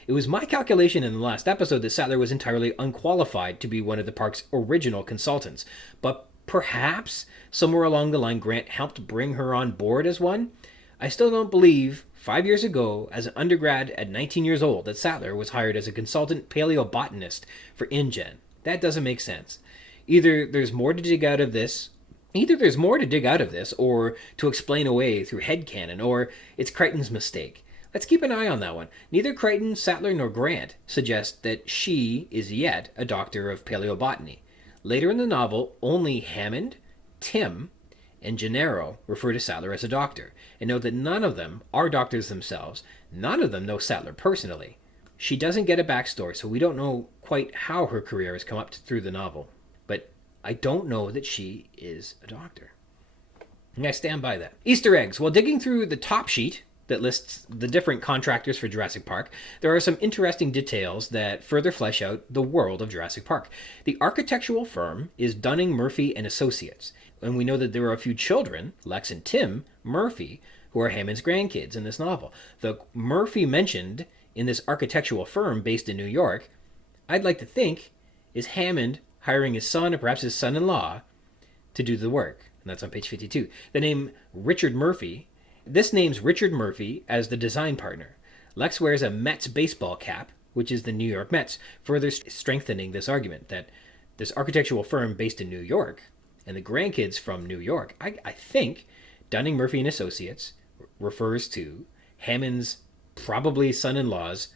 It was my calculation in the last episode that Sattler was entirely unqualified to be one of the park's original consultants, but perhaps somewhere along the line Grant helped bring her on board as one? I still don't believe 5 years ago, as an undergrad at 19 years old, that Sattler was hired as a consultant paleobotanist for InGen. That doesn't make sense. Either there's more to dig out of this, or to explain away through headcanon, or it's Crichton's mistake. Let's keep an eye on that one. Neither Crichton, Sattler, nor Grant suggest that she is yet a doctor of paleobotany. Later in the novel, only Hammond, Tim, and Gennaro refer to Sattler as a doctor, and note that none of them are doctors themselves. None of them know Sattler personally. She doesn't get a backstory, so we don't know quite how her career has come up through the novel. But I don't know that she is a doctor. And I stand by that. Easter eggs. While digging through the top sheet that lists the different contractors for Jurassic Park, there are some interesting details that further flesh out the world of Jurassic Park. The architectural firm is Dunning, Murphy and Associates, and we know that there are a few children, Lex and Tim Murphy, who are Hammond's grandkids in this novel. The Murphy mentioned in this architectural firm based in New York, I'd like to think, is Hammond hiring his son or perhaps his son-in-law to do the work. And that's on page 52. The name Richard Murphy, this names Richard Murphy as the design partner. Lex wears a Mets baseball cap, which is the New York Mets, further strengthening this argument that this architectural firm based in New York and the grandkids from New York, I think Dunning, Murphy and Associates refers to Hammond's probably son-in-law's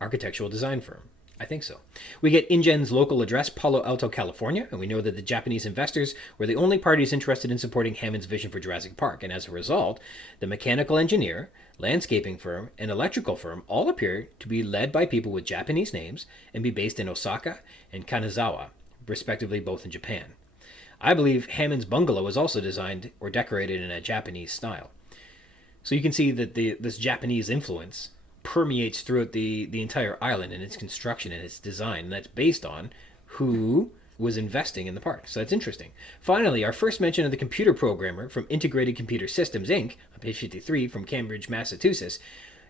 architectural design firm. I think so. We get InGen's local address, Palo Alto, California, and we know that the Japanese investors were the only parties interested in supporting Hammond's vision for Jurassic Park, and as a result, the mechanical engineer, landscaping firm, and electrical firm all appear to be led by people with Japanese names and be based in Osaka and Kanazawa, respectively, both in Japan. I believe Hammond's bungalow was also designed or decorated in a Japanese style. So you can see that this Japanese influence permeates throughout the entire island in its construction and its design, and that's based on who was investing in the park. So that's interesting. Finally, our first mention of the computer programmer from Integrated Computer Systems, Inc., on page 53 from Cambridge, Massachusetts,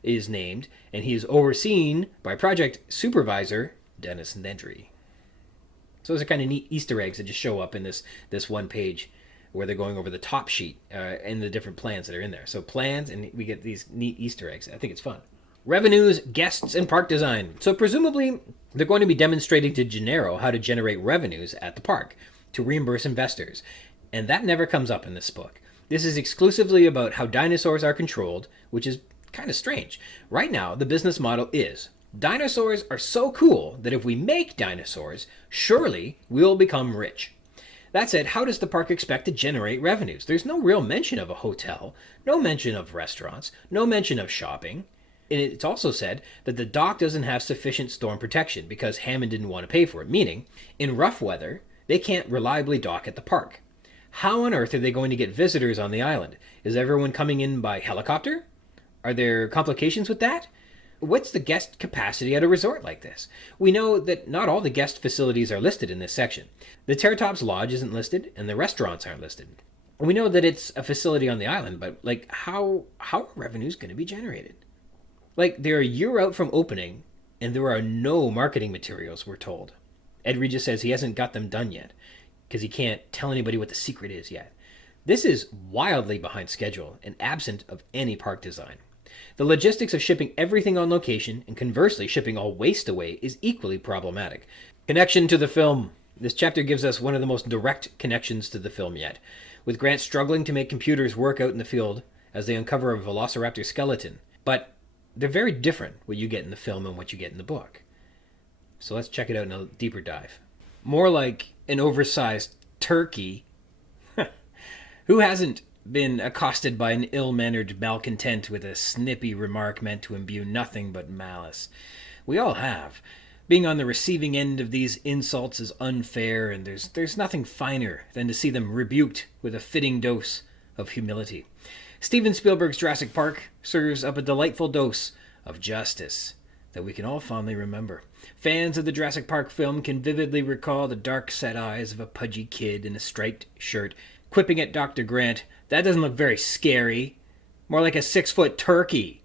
is named, and he is overseen by project supervisor Dennis Nedry. So those are kind of neat Easter eggs that just show up in this one page where they're going over the top sheet and the different plans that are in there. So plans, and we get these neat Easter eggs. I think it's fun. Revenues, guests, and park design. So presumably, they're going to be demonstrating to Gennaro how to generate revenues at the park to reimburse investors. And that never comes up in this book. This is exclusively about how dinosaurs are controlled, which is kind of strange. Right now, the business model is, dinosaurs are so cool that if we make dinosaurs, surely we'll become rich. That said, how does the park expect to generate revenues? There's no real mention of a hotel, no mention of restaurants, no mention of shopping. And it's also said that the dock doesn't have sufficient storm protection because Hammond didn't want to pay for it, meaning, in rough weather, they can't reliably dock at the park. How on earth are they going to get visitors on the island? Is everyone coming in by helicopter? Are there complications with that? What's the guest capacity at a resort like this? We know that not all the guest facilities are listed in this section. The Terratops Lodge isn't listed, and the restaurants aren't listed. We know that it's a facility on the island, but how are revenues going to be generated? They're a year out from opening, and there are no marketing materials, we're told. Ed Regis says he hasn't got them done yet, because he can't tell anybody what the secret is yet. This is wildly behind schedule and absent of any park design. The logistics of shipping everything on location, and conversely shipping all waste away, is equally problematic. Connection to the film. This chapter gives us one of the most direct connections to the film yet, with Grant struggling to make computers work out in the field as they uncover a velociraptor skeleton. But they're very different, what you get in the film and what you get in the book. So let's check it out in a deeper dive. More like an oversized turkey. Who hasn't been accosted by an ill-mannered malcontent with a snippy remark meant to imbue nothing but malice? We all have. Being on the receiving end of these insults is unfair, and there's nothing finer than to see them rebuked with a fitting dose of humility. Steven Spielberg's Jurassic Park serves up a delightful dose of justice that we can all fondly remember. Fans of the Jurassic Park film can vividly recall the dark-set eyes of a pudgy kid in a striped shirt, quipping at Dr. Grant, "That doesn't look very scary. More like a 6-foot turkey."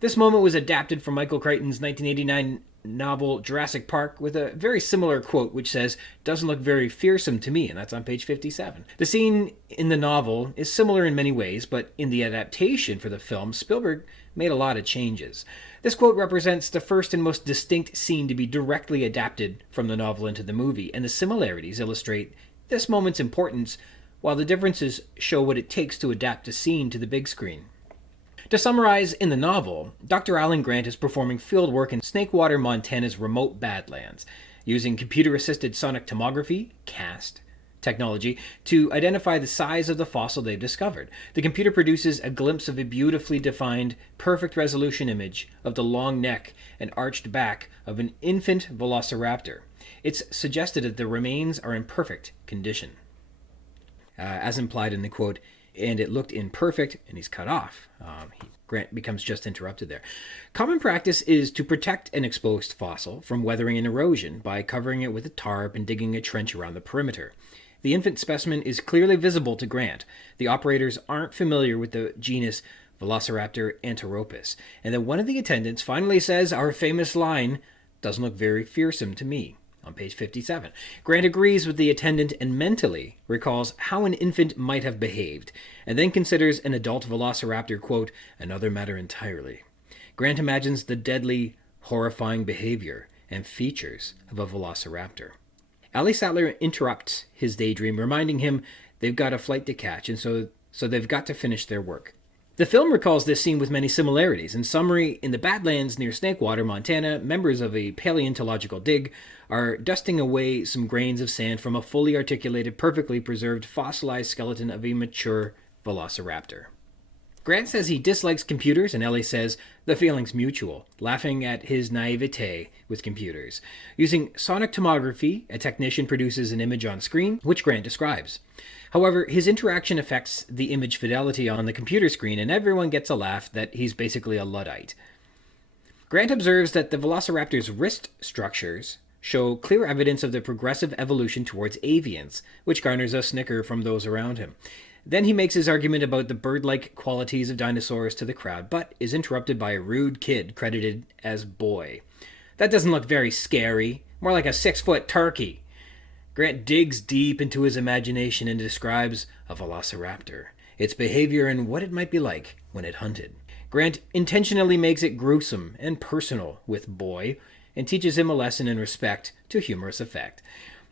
This moment was adapted from Michael Crichton's 1989 novel Jurassic Park with a very similar quote which says, "Doesn't look very fearsome to me," and that's on page 57. The scene in the novel is similar in many ways, but in the adaptation for the film, Spielberg made a lot of changes. This quote represents the first and most distinct scene to be directly adapted from the novel into the movie, and the similarities illustrate this moment's importance, while the differences show what it takes to adapt a scene to the big screen. To summarize, in the novel, Dr. Alan Grant is performing field work in Snakewater, Montana's remote Badlands, using computer-assisted sonic tomography, CAST, technology to identify the size of the fossil they've discovered. The computer produces a glimpse of a beautifully defined, perfect resolution image of the long neck and arched back of an infant velociraptor. It's suggested that the remains are in perfect condition. As implied in the quote, "and it looked imperfect," and he's cut off. Grant becomes just interrupted there. Common practice is to protect an exposed fossil from weathering and erosion by covering it with a tarp and digging a trench around the perimeter. The infant specimen is clearly visible to Grant. The operators aren't familiar with the genus Velociraptor anteropus, and then one of the attendants finally says our famous line, "Doesn't look very fearsome to me," on page 57. Grant agrees with the attendant and mentally recalls how an infant might have behaved, and then considers an adult velociraptor, quote, "another matter entirely." Grant imagines the deadly, horrifying behavior and features of a velociraptor. Ali Sattler interrupts his daydream, reminding him they've got a flight to catch, and so they've got to finish their work. The film recalls this scene with many similarities. In summary, in the Badlands near Snakewater, Montana, members of a paleontological dig are dusting away some grains of sand from a fully articulated, perfectly preserved, fossilized skeleton of a mature velociraptor. Grant says he dislikes computers, and Ellie says the feeling's mutual, laughing at his naivete with computers. Using sonic tomography, a technician produces an image on screen, which Grant describes. However, his interaction affects the image fidelity on the computer screen, and everyone gets a laugh that he's basically a Luddite. Grant observes that the velociraptor's wrist structures show clear evidence of the progressive evolution towards avians, which garners a snicker from those around him. Then he makes his argument about the bird-like qualities of dinosaurs to the crowd, but is interrupted by a rude kid credited as Boy. "That doesn't look very scary. More like a 6-foot turkey." Grant digs deep into his imagination and describes a velociraptor, its behavior, and what it might be like when it hunted. Grant intentionally makes it gruesome and personal with Boy and teaches him a lesson in respect to humorous effect.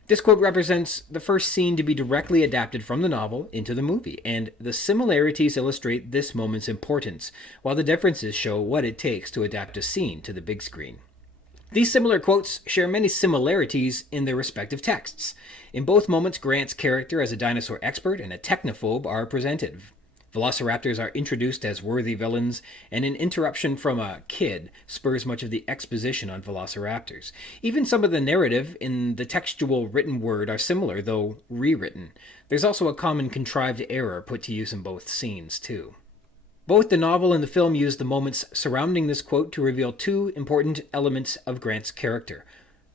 This quote represents the first scene to be directly adapted from the novel into the movie, and the similarities illustrate this moment's importance, while the differences show what it takes to adapt a scene to the big screen. These similar quotes share many similarities in their respective texts. In both moments, Grant's character as a dinosaur expert and a technophobe are presented. Velociraptors are introduced as worthy villains, and an interruption from a kid spurs much of the exposition on velociraptors. Even some of the narrative in the textual written word are similar, though rewritten. There's also a common contrived error put to use in both scenes, too. Both the novel and the film use the moments surrounding this quote to reveal two important elements of Grant's character: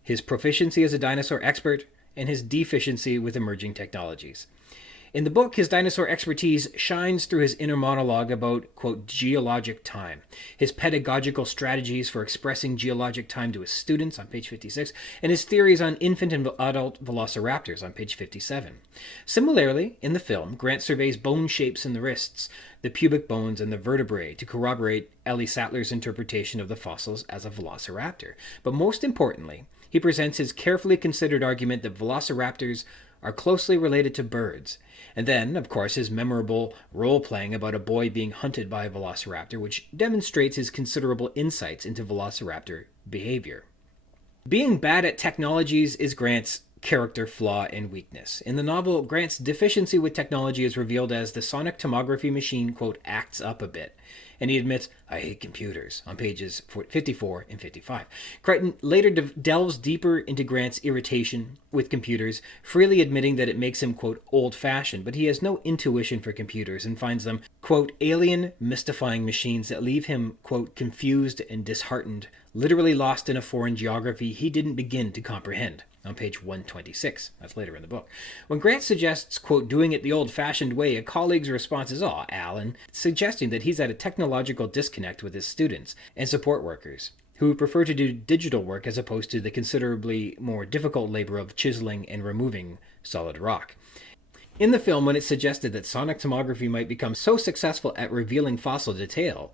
his proficiency as a dinosaur expert and his deficiency with emerging technologies. In the book, his dinosaur expertise shines through his inner monologue about, quote, geologic time, his pedagogical strategies for expressing geologic time to his students on page 56, and his theories on infant and adult velociraptors on page 57. Similarly, in the film, Grant surveys bone shapes in the wrists, the pubic bones, and the vertebrae to corroborate Ellie Sattler's interpretation of the fossils as a velociraptor. But most importantly, he presents his carefully considered argument that velociraptors are closely related to birds. And then, of course, his memorable role-playing about a boy being hunted by a velociraptor, which demonstrates his considerable insights into velociraptor behavior. Being bad at technologies is Grant's character flaw and weakness. In the novel, Grant's deficiency with technology is revealed as the sonic tomography machine, quote, acts up a bit. And he admits, I hate computers, on pages 54 and 55. Crichton later delves deeper into Grant's irritation with computers, freely admitting that it makes him, quote, old-fashioned, but he has no intuition for computers and finds them, quote, alien, mystifying machines that leave him, quote, confused and disheartened, literally lost in a foreign geography he didn't begin to comprehend. On page 126. That's later in the book. When Grant suggests, quote, doing it the old-fashioned way, a colleague's response is, aw, Alan, suggesting that he's at a technological disconnect with his students and support workers, who prefer to do digital work as opposed to the considerably more difficult labor of chiseling and removing solid rock. In the film, when it's suggested that sonic tomography might become so successful at revealing fossil detail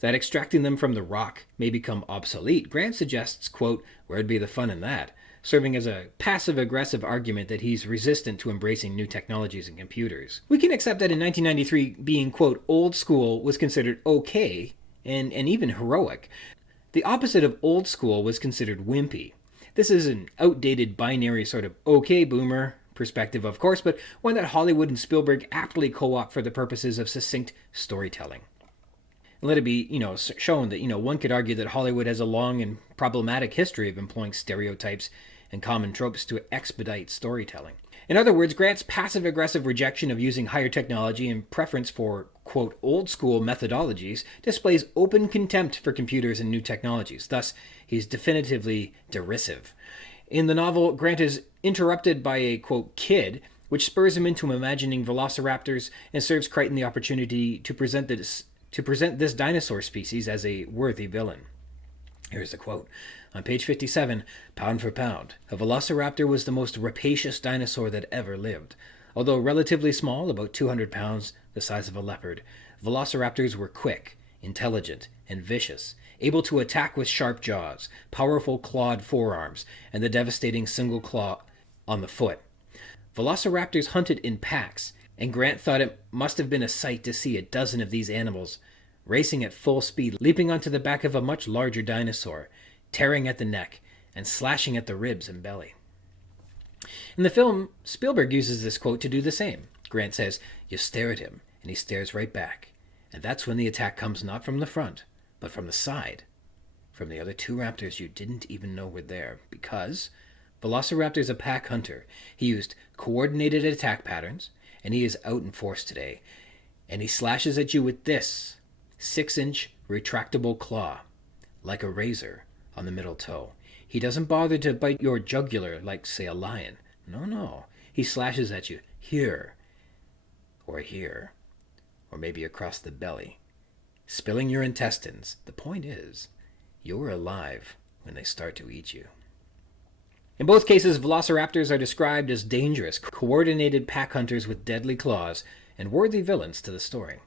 that extracting them from the rock may become obsolete, Grant suggests, quote, where'd be the fun in that? Serving as a passive-aggressive argument that he's resistant to embracing new technologies and computers. We can accept that in 1993, being, quote, old school was considered okay and even heroic. The opposite of old school was considered wimpy. This is an outdated binary sort of okay boomer perspective, of course, but one that Hollywood and Spielberg aptly co-opt for the purposes of succinct storytelling. Let it be, shown that, one could argue that Hollywood has a long and problematic history of employing stereotypes and common tropes to expedite storytelling. In other words, Grant's passive-aggressive rejection of using higher technology and preference for, quote, old-school methodologies displays open contempt for computers and new technologies. Thus, he's definitively derisive. In the novel, Grant is interrupted by a, quote, kid, which spurs him into imagining velociraptors and serves Crichton the opportunity to present this dinosaur species as a worthy villain. Here's the quote. On page 57, pound for pound, a velociraptor was the most rapacious dinosaur that ever lived. Although relatively small, about 200 pounds, the size of a leopard, velociraptors were quick, intelligent, and vicious, able to attack with sharp jaws, powerful clawed forearms, and the devastating single claw on the foot. Velociraptors hunted in packs, and Grant thought it must have been a sight to see a dozen of these animals racing at full speed, leaping onto the back of a much larger dinosaur, tearing at the neck, and slashing at the ribs and belly. In the film, Spielberg uses this quote to do the same. Grant says, you stare at him, and he stares right back. And that's when the attack comes not from the front, but from the side. From the other two raptors you didn't even know were there, because Velociraptor's a pack hunter. He used coordinated attack patterns, and he is out in force today. And he slashes at you with this 6-inch retractable claw, like a razor, on the middle toe. He doesn't bother to bite your jugular like, say, a lion. No. He slashes at you here, or maybe across the belly, spilling your intestines. The point is, you're alive when they start to eat you. In both cases, velociraptors are described as dangerous, coordinated pack hunters with deadly claws, and worthy villains to the story.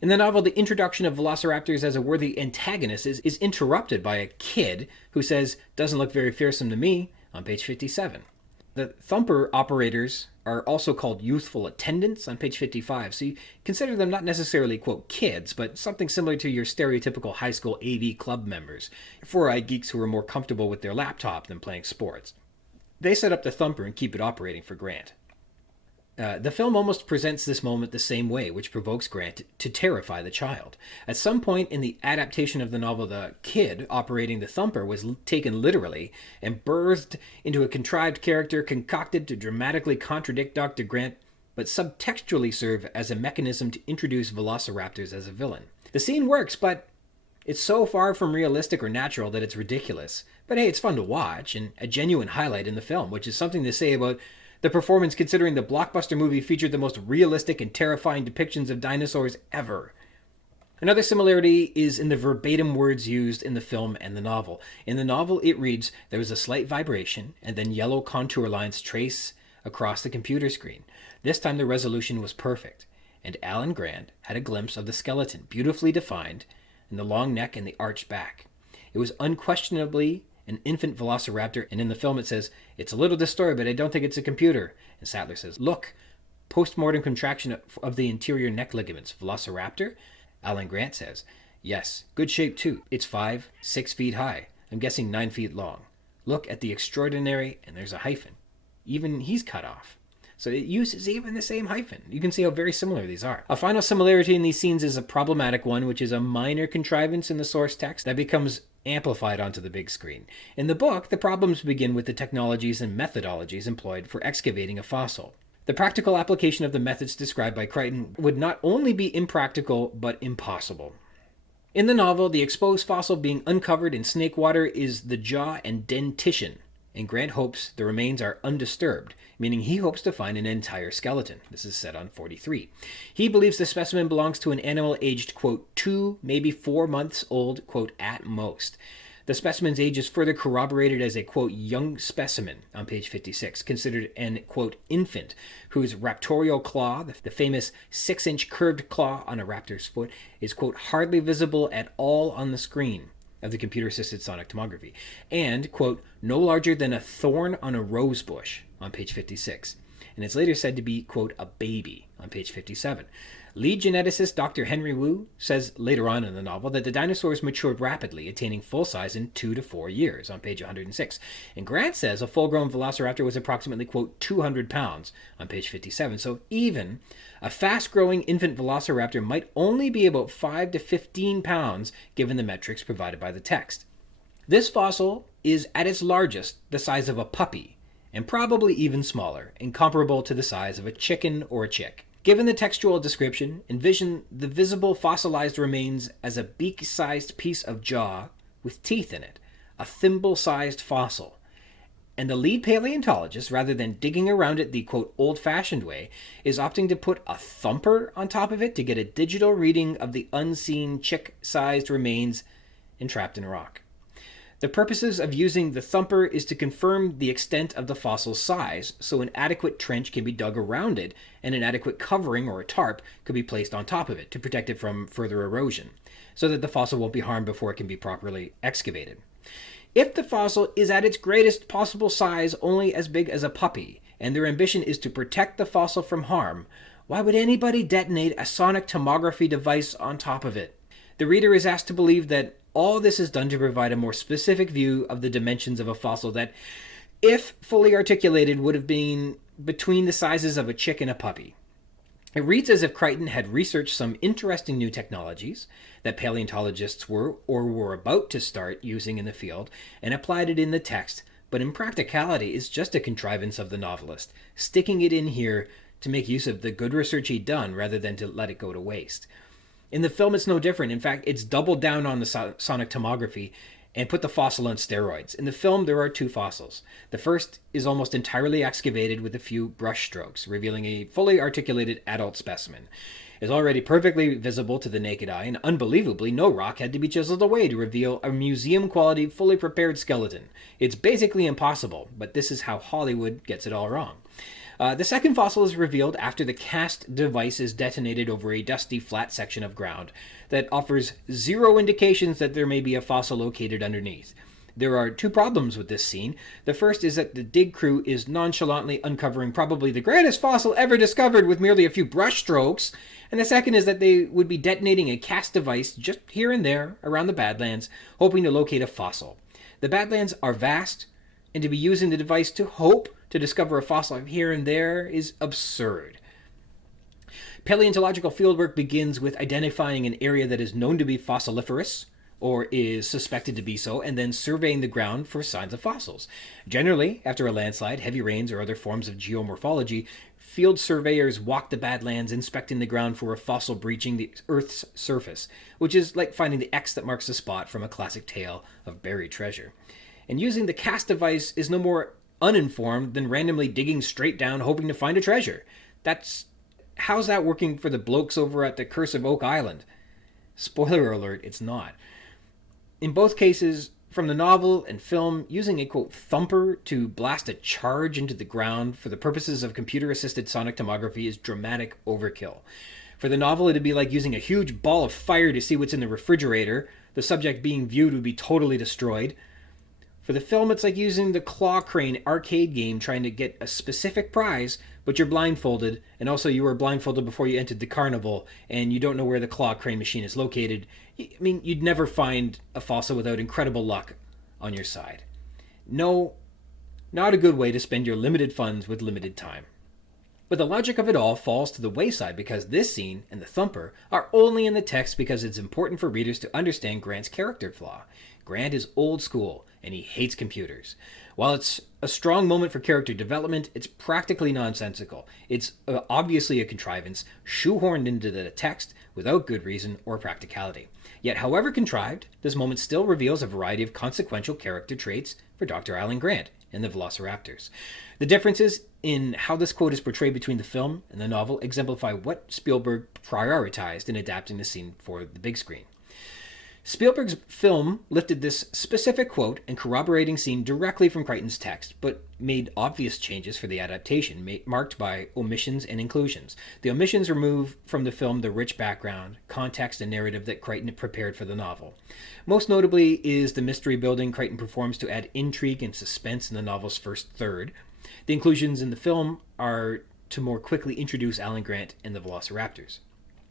In the novel, the introduction of velociraptors as a worthy antagonist is interrupted by a kid who says, "Doesn't look very fearsome to me," on page 57. The thumper operators are also called youthful attendants on page 55, so you consider them not necessarily, quote, kids, but something similar to your stereotypical high school AV club members, four-eyed geeks who are more comfortable with their laptop than playing sports. They set up the thumper and keep it operating for Grant. The film almost presents this moment the same way, which provokes Grant to terrify the child. At some point in the adaptation of the novel, the kid operating the thumper was taken literally and birthed into a contrived character concocted to dramatically contradict Dr. Grant, but subtextually serve as a mechanism to introduce velociraptors as a villain. The scene works, but it's so far from realistic or natural that it's ridiculous. But hey, it's fun to watch, and a genuine highlight in the film, which is something to say about the performance considering the blockbuster movie featured the most realistic and terrifying depictions of dinosaurs ever. Another similarity is in the verbatim words used in the film and the novel. In the novel, it reads, "There was a slight vibration, and then yellow contour lines trace across the computer screen. This time the resolution was perfect, and Alan Grant had a glimpse of the skeleton, beautifully defined, and the long neck and the arched back. It was unquestionably an infant velociraptor," and in the film it says, "It's a little distorted, but I don't think it's a computer." And Sattler says, "Look, post-mortem contraction of the interior neck ligaments. Velociraptor?" Alan Grant says, "Yes, good shape too. It's 5-6 feet high. I'm guessing 9 feet long. Look at the extraordinary," and there's a hyphen. Even he's cut off. So it uses even the same hyphen. You can see how very similar these are. A final similarity in these scenes is a problematic one, which is a minor contrivance in the source text that becomes amplified onto the big screen. In the book, the problems begin with the technologies and methodologies employed for excavating a fossil. The practical application of the methods described by Crichton would not only be impractical, but impossible. In the novel, the exposed fossil being uncovered in snake water is the jaw and dentition, and Grant hopes the remains are undisturbed, meaning he hopes to find an entire skeleton. This is set on 43. He believes the specimen belongs to an animal aged, quote, 2, maybe 4 months old, quote, at most. The specimen's age is further corroborated as a, quote, young specimen on page 56, considered an, quote, infant, whose raptorial claw, the famous 6-inch curved claw on a raptor's foot, is, quote, hardly visible at all on the screen of the computer-assisted sonic tomography, and, quote, no larger than a thorn on a rose bush on page 56. And it's later said to be, quote, a baby on page 57. Lead geneticist Dr. Henry Wu says later on in the novel that the dinosaurs matured rapidly, attaining full size in 2 to 4 years on page 106. And Grant says a full-grown velociraptor was approximately, quote, 200 pounds on page 57. So even a fast-growing infant velociraptor might only be about 5 to 15 pounds given the metrics provided by the text. This fossil is at its largest the size of a puppy, and probably even smaller, and comparable to the size of a chicken or a chick. Given the textual description, envision the visible fossilized remains as a beak-sized piece of jaw with teeth in it, a thimble-sized fossil. And the lead paleontologist, rather than digging around it the, quote, old-fashioned way, is opting to put a thumper on top of it to get a digital reading of the unseen chick-sized remains entrapped in rock. The purposes of using the thumper is to confirm the extent of the fossil's size, so an adequate trench can be dug around it, and an adequate covering or a tarp could be placed on top of it to protect it from further erosion, so that the fossil won't be harmed before it can be properly excavated. If the fossil is at its greatest possible size, only as big as a puppy, and their ambition is to protect the fossil from harm, why would anybody detonate a sonic tomography device on top of it? The reader is asked to believe that all this is done to provide a more specific view of the dimensions of a fossil that, if fully articulated, would have been between the sizes of a chick and a puppy. It reads as if Crichton had researched some interesting new technologies that paleontologists were or were about to start using in the field and applied it in the text, but in practicality is just a contrivance of the novelist, sticking it in here to make use of the good research he'd done rather than to let it go to waste. In the film, it's no different. In fact, it's doubled down on the sonic tomography and put the fossil on steroids. In the film, there are 2 fossils. The first is almost entirely excavated with a few brush strokes, revealing a fully articulated adult specimen. is already perfectly visible to the naked eye, and unbelievably, no rock had to be chiseled away to reveal a museum-quality, fully prepared skeleton. It's basically impossible, but this is how Hollywood gets it all wrong. The second fossil is revealed after the cast device is detonated over a dusty, flat section of ground that offers zero indications that there may be a fossil located underneath. There are two problems with this scene. The first is that the dig crew is nonchalantly uncovering probably the greatest fossil ever discovered with merely a few brush strokes, and the second is that they would be detonating a cast device just here and there around the Badlands, hoping to locate a fossil. The Badlands are vast, and to be using the device to hope to discover a fossil here and there is absurd. Paleontological fieldwork begins with identifying an area that is known to be fossiliferous, or is suspected to be so, and then surveying the ground for signs of fossils. Generally, after a landslide, heavy rains, or other forms of geomorphology, field surveyors walk the Badlands inspecting the ground for a fossil breaching the Earth's surface, which is like finding the X that marks a spot from a classic tale of buried treasure. And using the cast device is no more uninformed than randomly digging straight down hoping to find a treasure. How's that working for the blokes over at the Curse of Oak Island? Spoiler alert, it's not. In both cases, from the novel and film, using a, quote, thumper to blast a charge into the ground for the purposes of computer-assisted sonic tomography is dramatic overkill. For the novel, it'd be like using a huge ball of fire to see what's in the refrigerator. The subject being viewed would be totally destroyed. For the film, it's like using the claw crane arcade game trying to get a specific prize, but you're blindfolded, and also you were blindfolded before you entered the carnival, and you don't know where the claw crane machine is located. I mean, you'd never find a fossil without incredible luck on your side. No, not a good way to spend your limited funds with limited time. But the logic of it all falls to the wayside because this scene and the thumper are only in the text because it's important for readers to understand Grant's character flaw. Grant is old school, and he hates computers. While it's a strong moment for character development, it's practically nonsensical. It's obviously a contrivance, shoehorned into the text without good reason or practicality. Yet, however contrived, this moment still reveals a variety of consequential character traits for Dr. Alan Grant and the velociraptors. The differences in how this quote is portrayed between the film and the novel exemplify what Spielberg prioritized in adapting the scene for the big screen. Spielberg's film lifted this specific quote and corroborating scene directly from Crichton's text, but made obvious changes for the adaptation, marked by omissions and inclusions. The omissions remove from the film the rich background, context, and narrative that Crichton prepared for the novel. Most notably is the mystery building Crichton performs to add intrigue and suspense in the novel's first third. The inclusions in the film are to more quickly introduce Alan Grant and the velociraptors.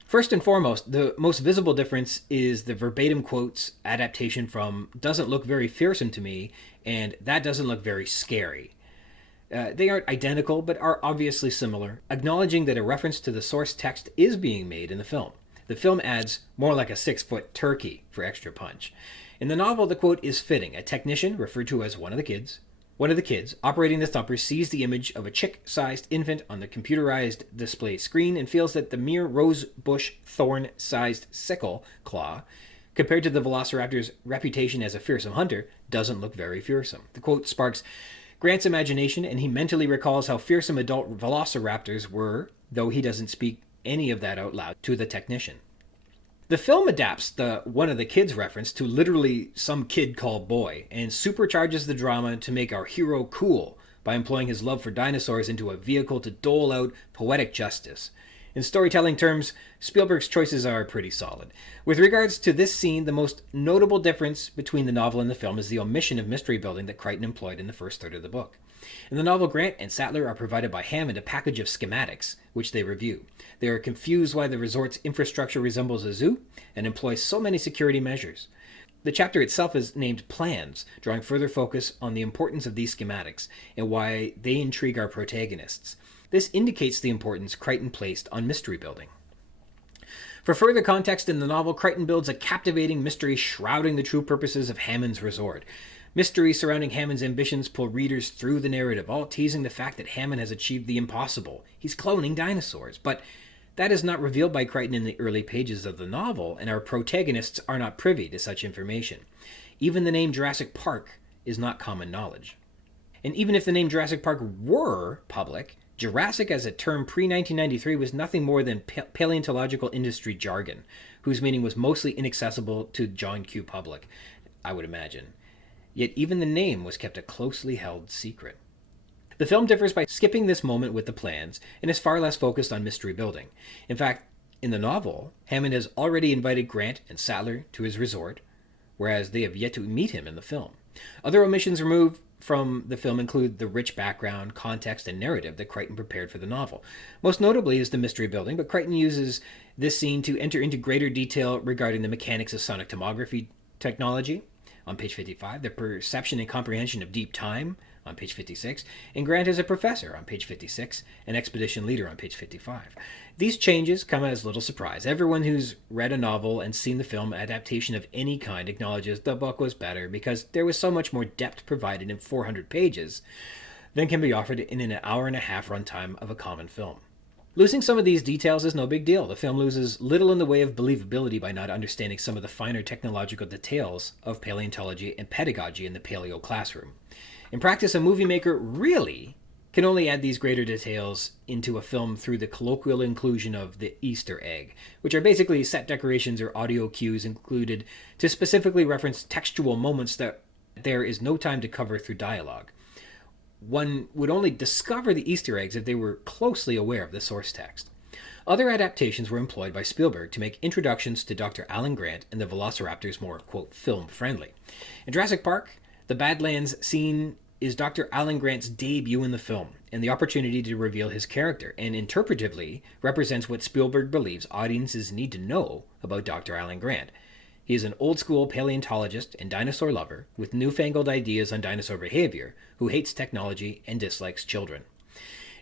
First and foremost, the most visible difference is the verbatim quotes adaptation from "doesn't look very fearsome to me" and "that doesn't look very scary." They aren't identical, but are obviously similar, acknowledging that a reference to the source text is being made in the film. The film adds "more like a 6-foot turkey" for extra punch. In the novel, the quote is fitting. A technician, referred to as one of the kids, operating the thumper sees the image of a chick-sized infant on the computerized display screen and feels that the mere rosebush thorn-sized sickle claw, compared to the velociraptor's reputation as a fearsome hunter, doesn't look very fearsome. The quote sparks Grant's imagination, and he mentally recalls how fearsome adult velociraptors were, though he doesn't speak any of that out loud to the technician. The film adapts the "one of the kids" reference to literally some kid called boy, and supercharges the drama to make our hero cool by employing his love for dinosaurs into a vehicle to dole out poetic justice. In storytelling terms, Spielberg's choices are pretty solid. With regards to this scene, the most notable difference between the novel and the film is the omission of mystery building that Crichton employed in the first third of the book. In the novel, Grant and Sattler are provided by Hammond a package of schematics, which they review. They are confused why the resort's infrastructure resembles a zoo and employs so many security measures. The chapter itself is named Plans, drawing further focus on the importance of these schematics and why they intrigue our protagonists. This indicates the importance Crichton placed on mystery building. For further context in the novel, Crichton builds a captivating mystery shrouding the true purposes of Hammond's resort. Mysteries surrounding Hammond's ambitions pull readers through the narrative, all teasing the fact that Hammond has achieved the impossible. He's cloning dinosaurs, but that is not revealed by Crichton in the early pages of the novel, and our protagonists are not privy to such information. Even the name Jurassic Park is not common knowledge. And even if the name Jurassic Park were public, Jurassic as a term pre-1993 was nothing more than paleontological industry jargon, whose meaning was mostly inaccessible to John Q. public, I would imagine. Yet even the name was kept a closely held secret. The film differs by skipping this moment with the plans and is far less focused on mystery building. In fact, in the novel, Hammond has already invited Grant and Sattler to his resort, whereas they have yet to meet him in the film. Other omissions removed from the film include the rich background, context, and narrative that Crichton prepared for the novel. Most notably is the mystery building, but Crichton uses this scene to enter into greater detail regarding the mechanics of sonic tomography technology, on page 55, the perception and comprehension of deep time, on page 56, and Grant as a professor, on page 56, and expedition leader, on page 55. These changes come as little surprise. Everyone who's read a novel and seen the film adaptation of any kind acknowledges the book was better because there was so much more depth provided in 400 pages than can be offered in an hour-and-a-half runtime of a common film. Losing some of these details is no big deal. The film loses little in the way of believability by not understanding some of the finer technological details of paleontology and pedagogy in the paleo classroom. In practice, a movie maker really can only add these greater details into a film through the colloquial inclusion of the Easter egg, which are basically set decorations or audio cues included to specifically reference textual moments that there is no time to cover through dialogue. One would only discover the Easter eggs if they were closely aware of the source text. Other adaptations were employed by Spielberg to make introductions to Dr. Alan Grant and the velociraptors more, quote, film-friendly. In Jurassic Park, the Badlands scene is Dr. Alan Grant's debut in the film and the opportunity to reveal his character, and interpretively represents what Spielberg believes audiences need to know about Dr. Alan Grant. He is an old-school paleontologist and dinosaur lover with newfangled ideas on dinosaur behavior, who hates technology and dislikes children.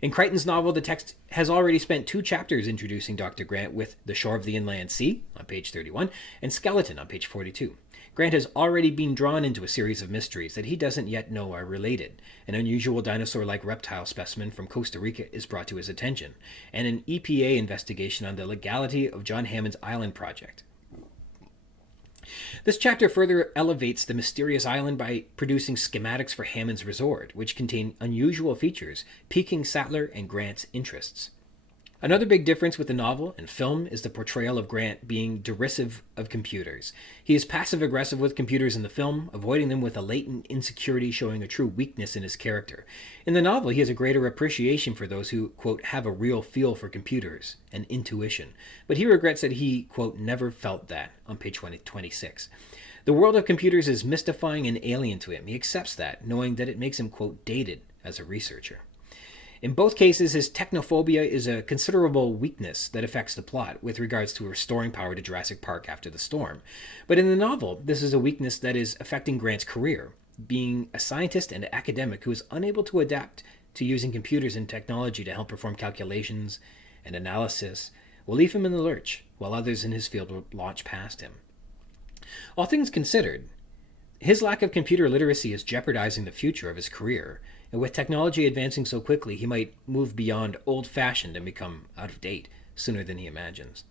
In Crichton's novel, the text has already spent 2 chapters introducing Dr. Grant with The Shore of the Inland Sea, on page 31, and Skeleton, on page 42. Grant has already been drawn into a series of mysteries that he doesn't yet know are related. An unusual dinosaur-like reptile specimen from Costa Rica is brought to his attention, and an EPA investigation on the legality of John Hammond's island project. This chapter further elevates the mysterious island by producing schematics for Hammond's resort, which contain unusual features, piquing Sattler and Grant's interests. Another big difference with the novel and film is the portrayal of Grant being derisive of computers. He is passive-aggressive with computers in the film, avoiding them with a latent insecurity showing a true weakness in his character. In the novel, he has a greater appreciation for those who, quote, have a real feel for computers, an intuition. But he regrets that he, quote, never felt that, on page 26. The world of computers is mystifying and alien to him. He accepts that, knowing that it makes him, quote, dated as a researcher. In both cases, his technophobia is a considerable weakness that affects the plot with regards to restoring power to Jurassic Park after the storm. But in the novel, this is a weakness that is affecting Grant's career. Being a scientist and academic who is unable to adapt to using computers and technology to help perform calculations and analysis will leave him in the lurch, while others in his field will launch past him. All things considered, his lack of computer literacy is jeopardizing the future of his career, and with technology advancing so quickly, he might move beyond old-fashioned and become out of date sooner than he imagines.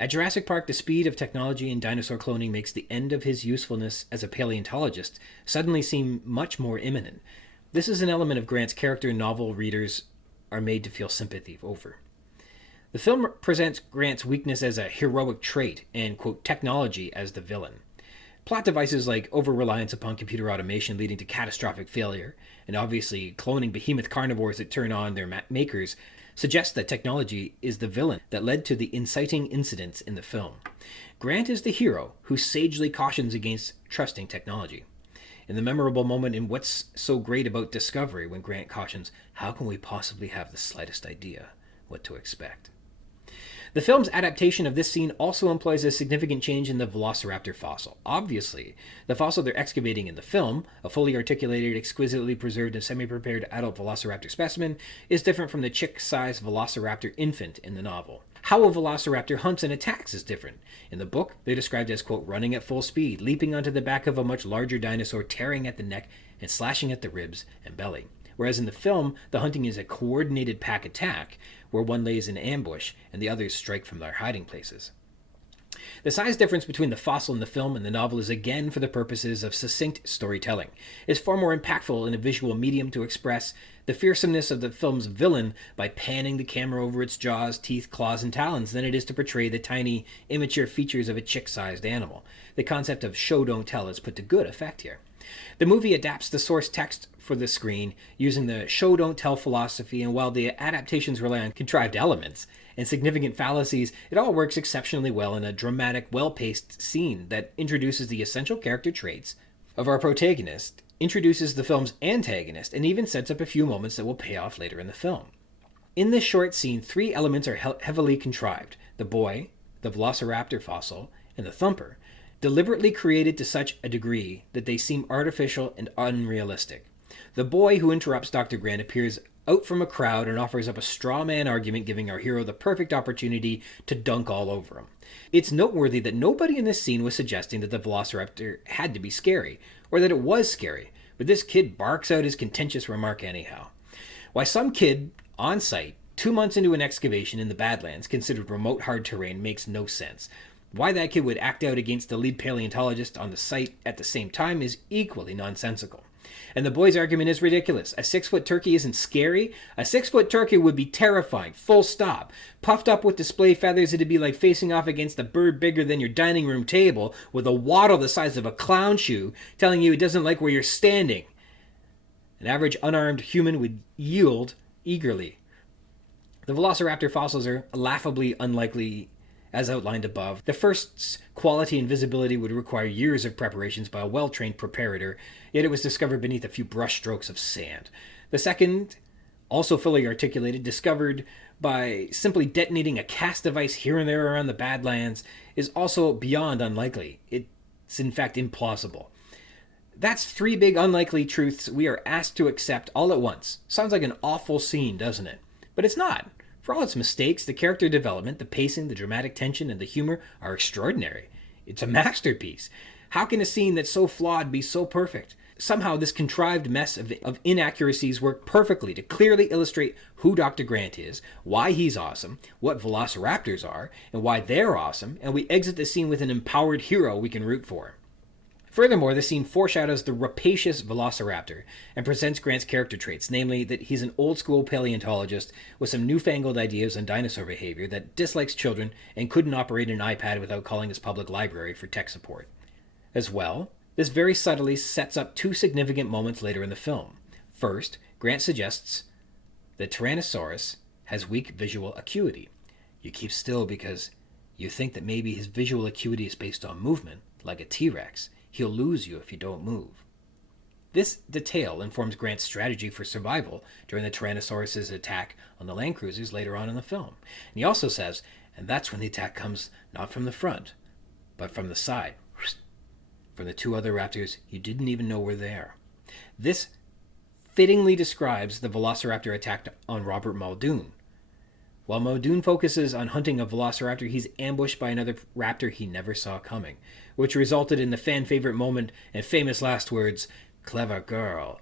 At Jurassic Park, the speed of technology and dinosaur cloning makes the end of his usefulness as a paleontologist suddenly seem much more imminent. This is an element of Grant's character novel readers are made to feel sympathy over. The film presents Grant's weakness as a heroic trait and, quote, technology as the villain. Plot devices like over-reliance upon computer automation leading to catastrophic failure, and obviously cloning behemoth carnivores that turn on their makers, suggest that technology is the villain that led to the inciting incidents in the film. Grant is the hero who sagely cautions against trusting technology. In the memorable moment in What's So Great About Discovery, when Grant cautions, how can we possibly have the slightest idea what to expect? The film's adaptation of this scene also employs a significant change in the velociraptor fossil. Obviously, the fossil they're excavating in the film, a fully articulated, exquisitely preserved, and semi-prepared adult velociraptor specimen, is different from the chick-sized velociraptor infant in the novel. How a velociraptor hunts and attacks is different. In the book, they're described as, quote, running at full speed, leaping onto the back of a much larger dinosaur, tearing at the neck, and slashing at the ribs and belly. Whereas in the film, the hunting is a coordinated pack attack, where one lays in ambush and the others strike from their hiding places. The size difference between the fossil in the film and the novel is again for the purposes of succinct storytelling. It's far more impactful in a visual medium to express the fearsomeness of the film's villain by panning the camera over its jaws, teeth, claws, and talons than it is to portray the tiny, immature features of a chick-sized animal. The concept of show don't tell is put to good effect here. The movie adapts the source text for the screen using the show don't tell philosophy, and while the adaptations rely on contrived elements and significant fallacies, it all works exceptionally well in a dramatic, well-paced scene that introduces the essential character traits of our protagonist, introduces the film's antagonist, and even sets up a few moments that will pay off later in the film. In this short scene, 3 elements are heavily contrived: the boy, the velociraptor fossil, and the thumper, deliberately created to such a degree that they seem artificial and unrealistic. The boy who interrupts Dr. Grant appears out from a crowd and offers up a straw man argument, giving our hero the perfect opportunity to dunk all over him. It's noteworthy that nobody in this scene was suggesting that the velociraptor had to be scary, or that it was scary, but this kid barks out his contentious remark anyhow. Why some kid on site, 2 months into an excavation in the Badlands, considered remote hard terrain, makes no sense. Why that kid would act out against the lead paleontologist on the site at the same time is equally nonsensical. And the boy's argument is ridiculous. A 6-foot turkey isn't scary. A 6-foot turkey would be terrifying, full stop. Puffed up with display feathers, it'd be like facing off against a bird bigger than your dining room table with a wattle the size of a clown shoe telling you it doesn't like where you're standing. An average unarmed human would yield eagerly. The velociraptor fossils are laughably unlikely as outlined above. The first's quality and visibility would require years of preparations by a well-trained preparator, yet it was discovered beneath a few brushstrokes of sand. The second, also fully articulated, discovered by simply detonating a cast device here and there around the Badlands, is also beyond unlikely. It's in fact implausible. That's 3 big unlikely truths we are asked to accept all at once. Sounds like an awful scene, doesn't it? But it's not. For all its mistakes, the character development, the pacing, the dramatic tension, and the humor are extraordinary. It's a masterpiece. How can a scene that's so flawed be so perfect? Somehow this contrived mess of inaccuracies work perfectly to clearly illustrate who Dr. Grant is, why he's awesome, what velociraptors are, and why they're awesome, and we exit the scene with an empowered hero we can root for. Furthermore, the scene foreshadows the rapacious velociraptor and presents Grant's character traits, namely that he's an old-school paleontologist with some newfangled ideas on dinosaur behavior, that dislikes children and couldn't operate an iPad without calling his public library for tech support. As well, this very subtly sets up 2 significant moments later in the film. First, Grant suggests that Tyrannosaurus has weak visual acuity. You keep still because you think that maybe his visual acuity is based on movement, like a T-Rex. He'll lose you if you don't move. This detail informs Grant's strategy for survival during the Tyrannosaurus' attack on the land cruisers later on in the film. And he also says, and that's when the attack comes not from the front, but from the side, from the 2 other raptors you didn't even know were there. This fittingly describes the velociraptor attack on Robert Muldoon. While Muldoon focuses on hunting a velociraptor, he's ambushed by another raptor he never saw coming, which resulted in the fan-favorite moment and famous last words, "Clever girl."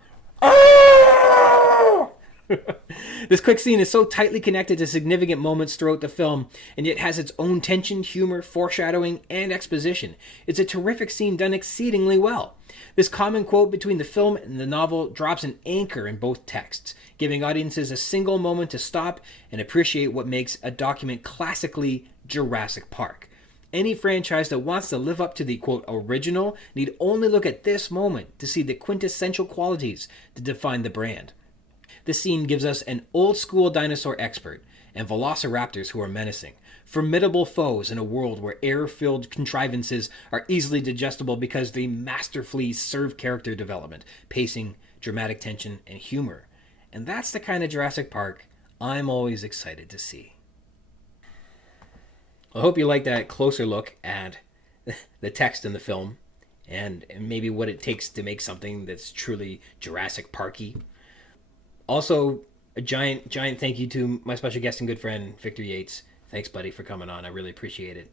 This quick scene is so tightly connected to significant moments throughout the film, and yet has its own tension, humor, foreshadowing, and exposition. It's a terrific scene done exceedingly well. This common quote between the film and the novel drops an anchor in both texts, giving audiences a single moment to stop and appreciate what makes a document classically Jurassic Park. Any franchise that wants to live up to the, quote, original need only look at this moment to see the quintessential qualities that define the brand. This scene gives us an old-school dinosaur expert and velociraptors who are menacing, formidable foes in a world where air-filled contrivances are easily digestible because they masterfully serve character development, pacing, dramatic tension, and humor. And that's the kind of Jurassic Park I'm always excited to see. I hope you like that closer look at the text in the film and maybe what it takes to make something that's truly Jurassic Parky. Also, a giant thank you to my special guest and good friend, Victor Yeates. Thanks, buddy, for coming on. I really appreciate it.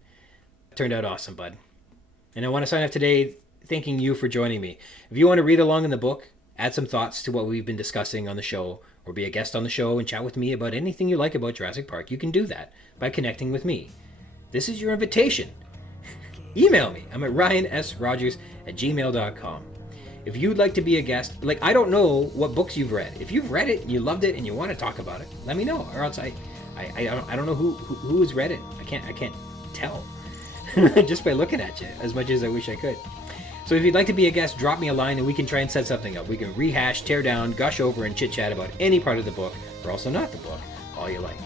Turned out awesome, bud. And I want to sign off today thanking you for joining me. If you want to read along in the book, add some thoughts to what we've been discussing on the show, or be a guest on the show and chat with me about anything you like about Jurassic Park, you can do that by connecting with me. This is your invitation. Email me. I'm at ryansrogers@gmail.com. if you'd like to be a guest, like, I don't know what books you've read. If you've read it and you loved it and you want to talk about it, let me know. Or else I don't know who has read it. I can't tell just by looking at you, as much as I wish I could. So if you'd like to be a guest, drop me a line and we can try and set something up. We can rehash, tear down, gush over, and chit-chat about any part of the book, or also not the book, all you like.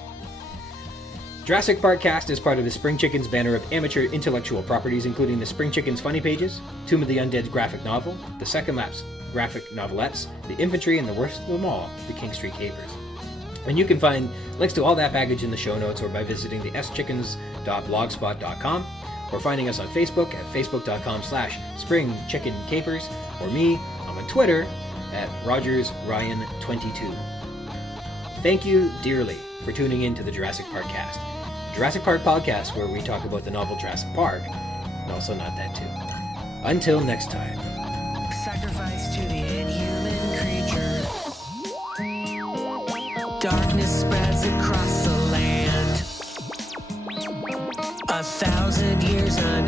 Jurassic Park-Cast is part of the Spring Chickens banner of amateur intellectual properties, including the Spring Chickens Funny Pages, Tomb of the Undead graphic novel, the Second Lapse graphic novelettes, the Infantry, and the worst of them all, the King Street Capers. And you can find links to all that baggage in the show notes or by visiting the schickens.blogspot.com, or finding us on Facebook at facebook.com/springchickencapers, or me, I'm on Twitter at RogersRyan22. Thank you dearly for tuning in to the Jurassic Park-Cast, Jurassic Park podcast where we talk about the novel Jurassic Park, and also not that too. Until next time. Sacrifice to the inhuman creature. Darkness spreads across the land. 1,000 years on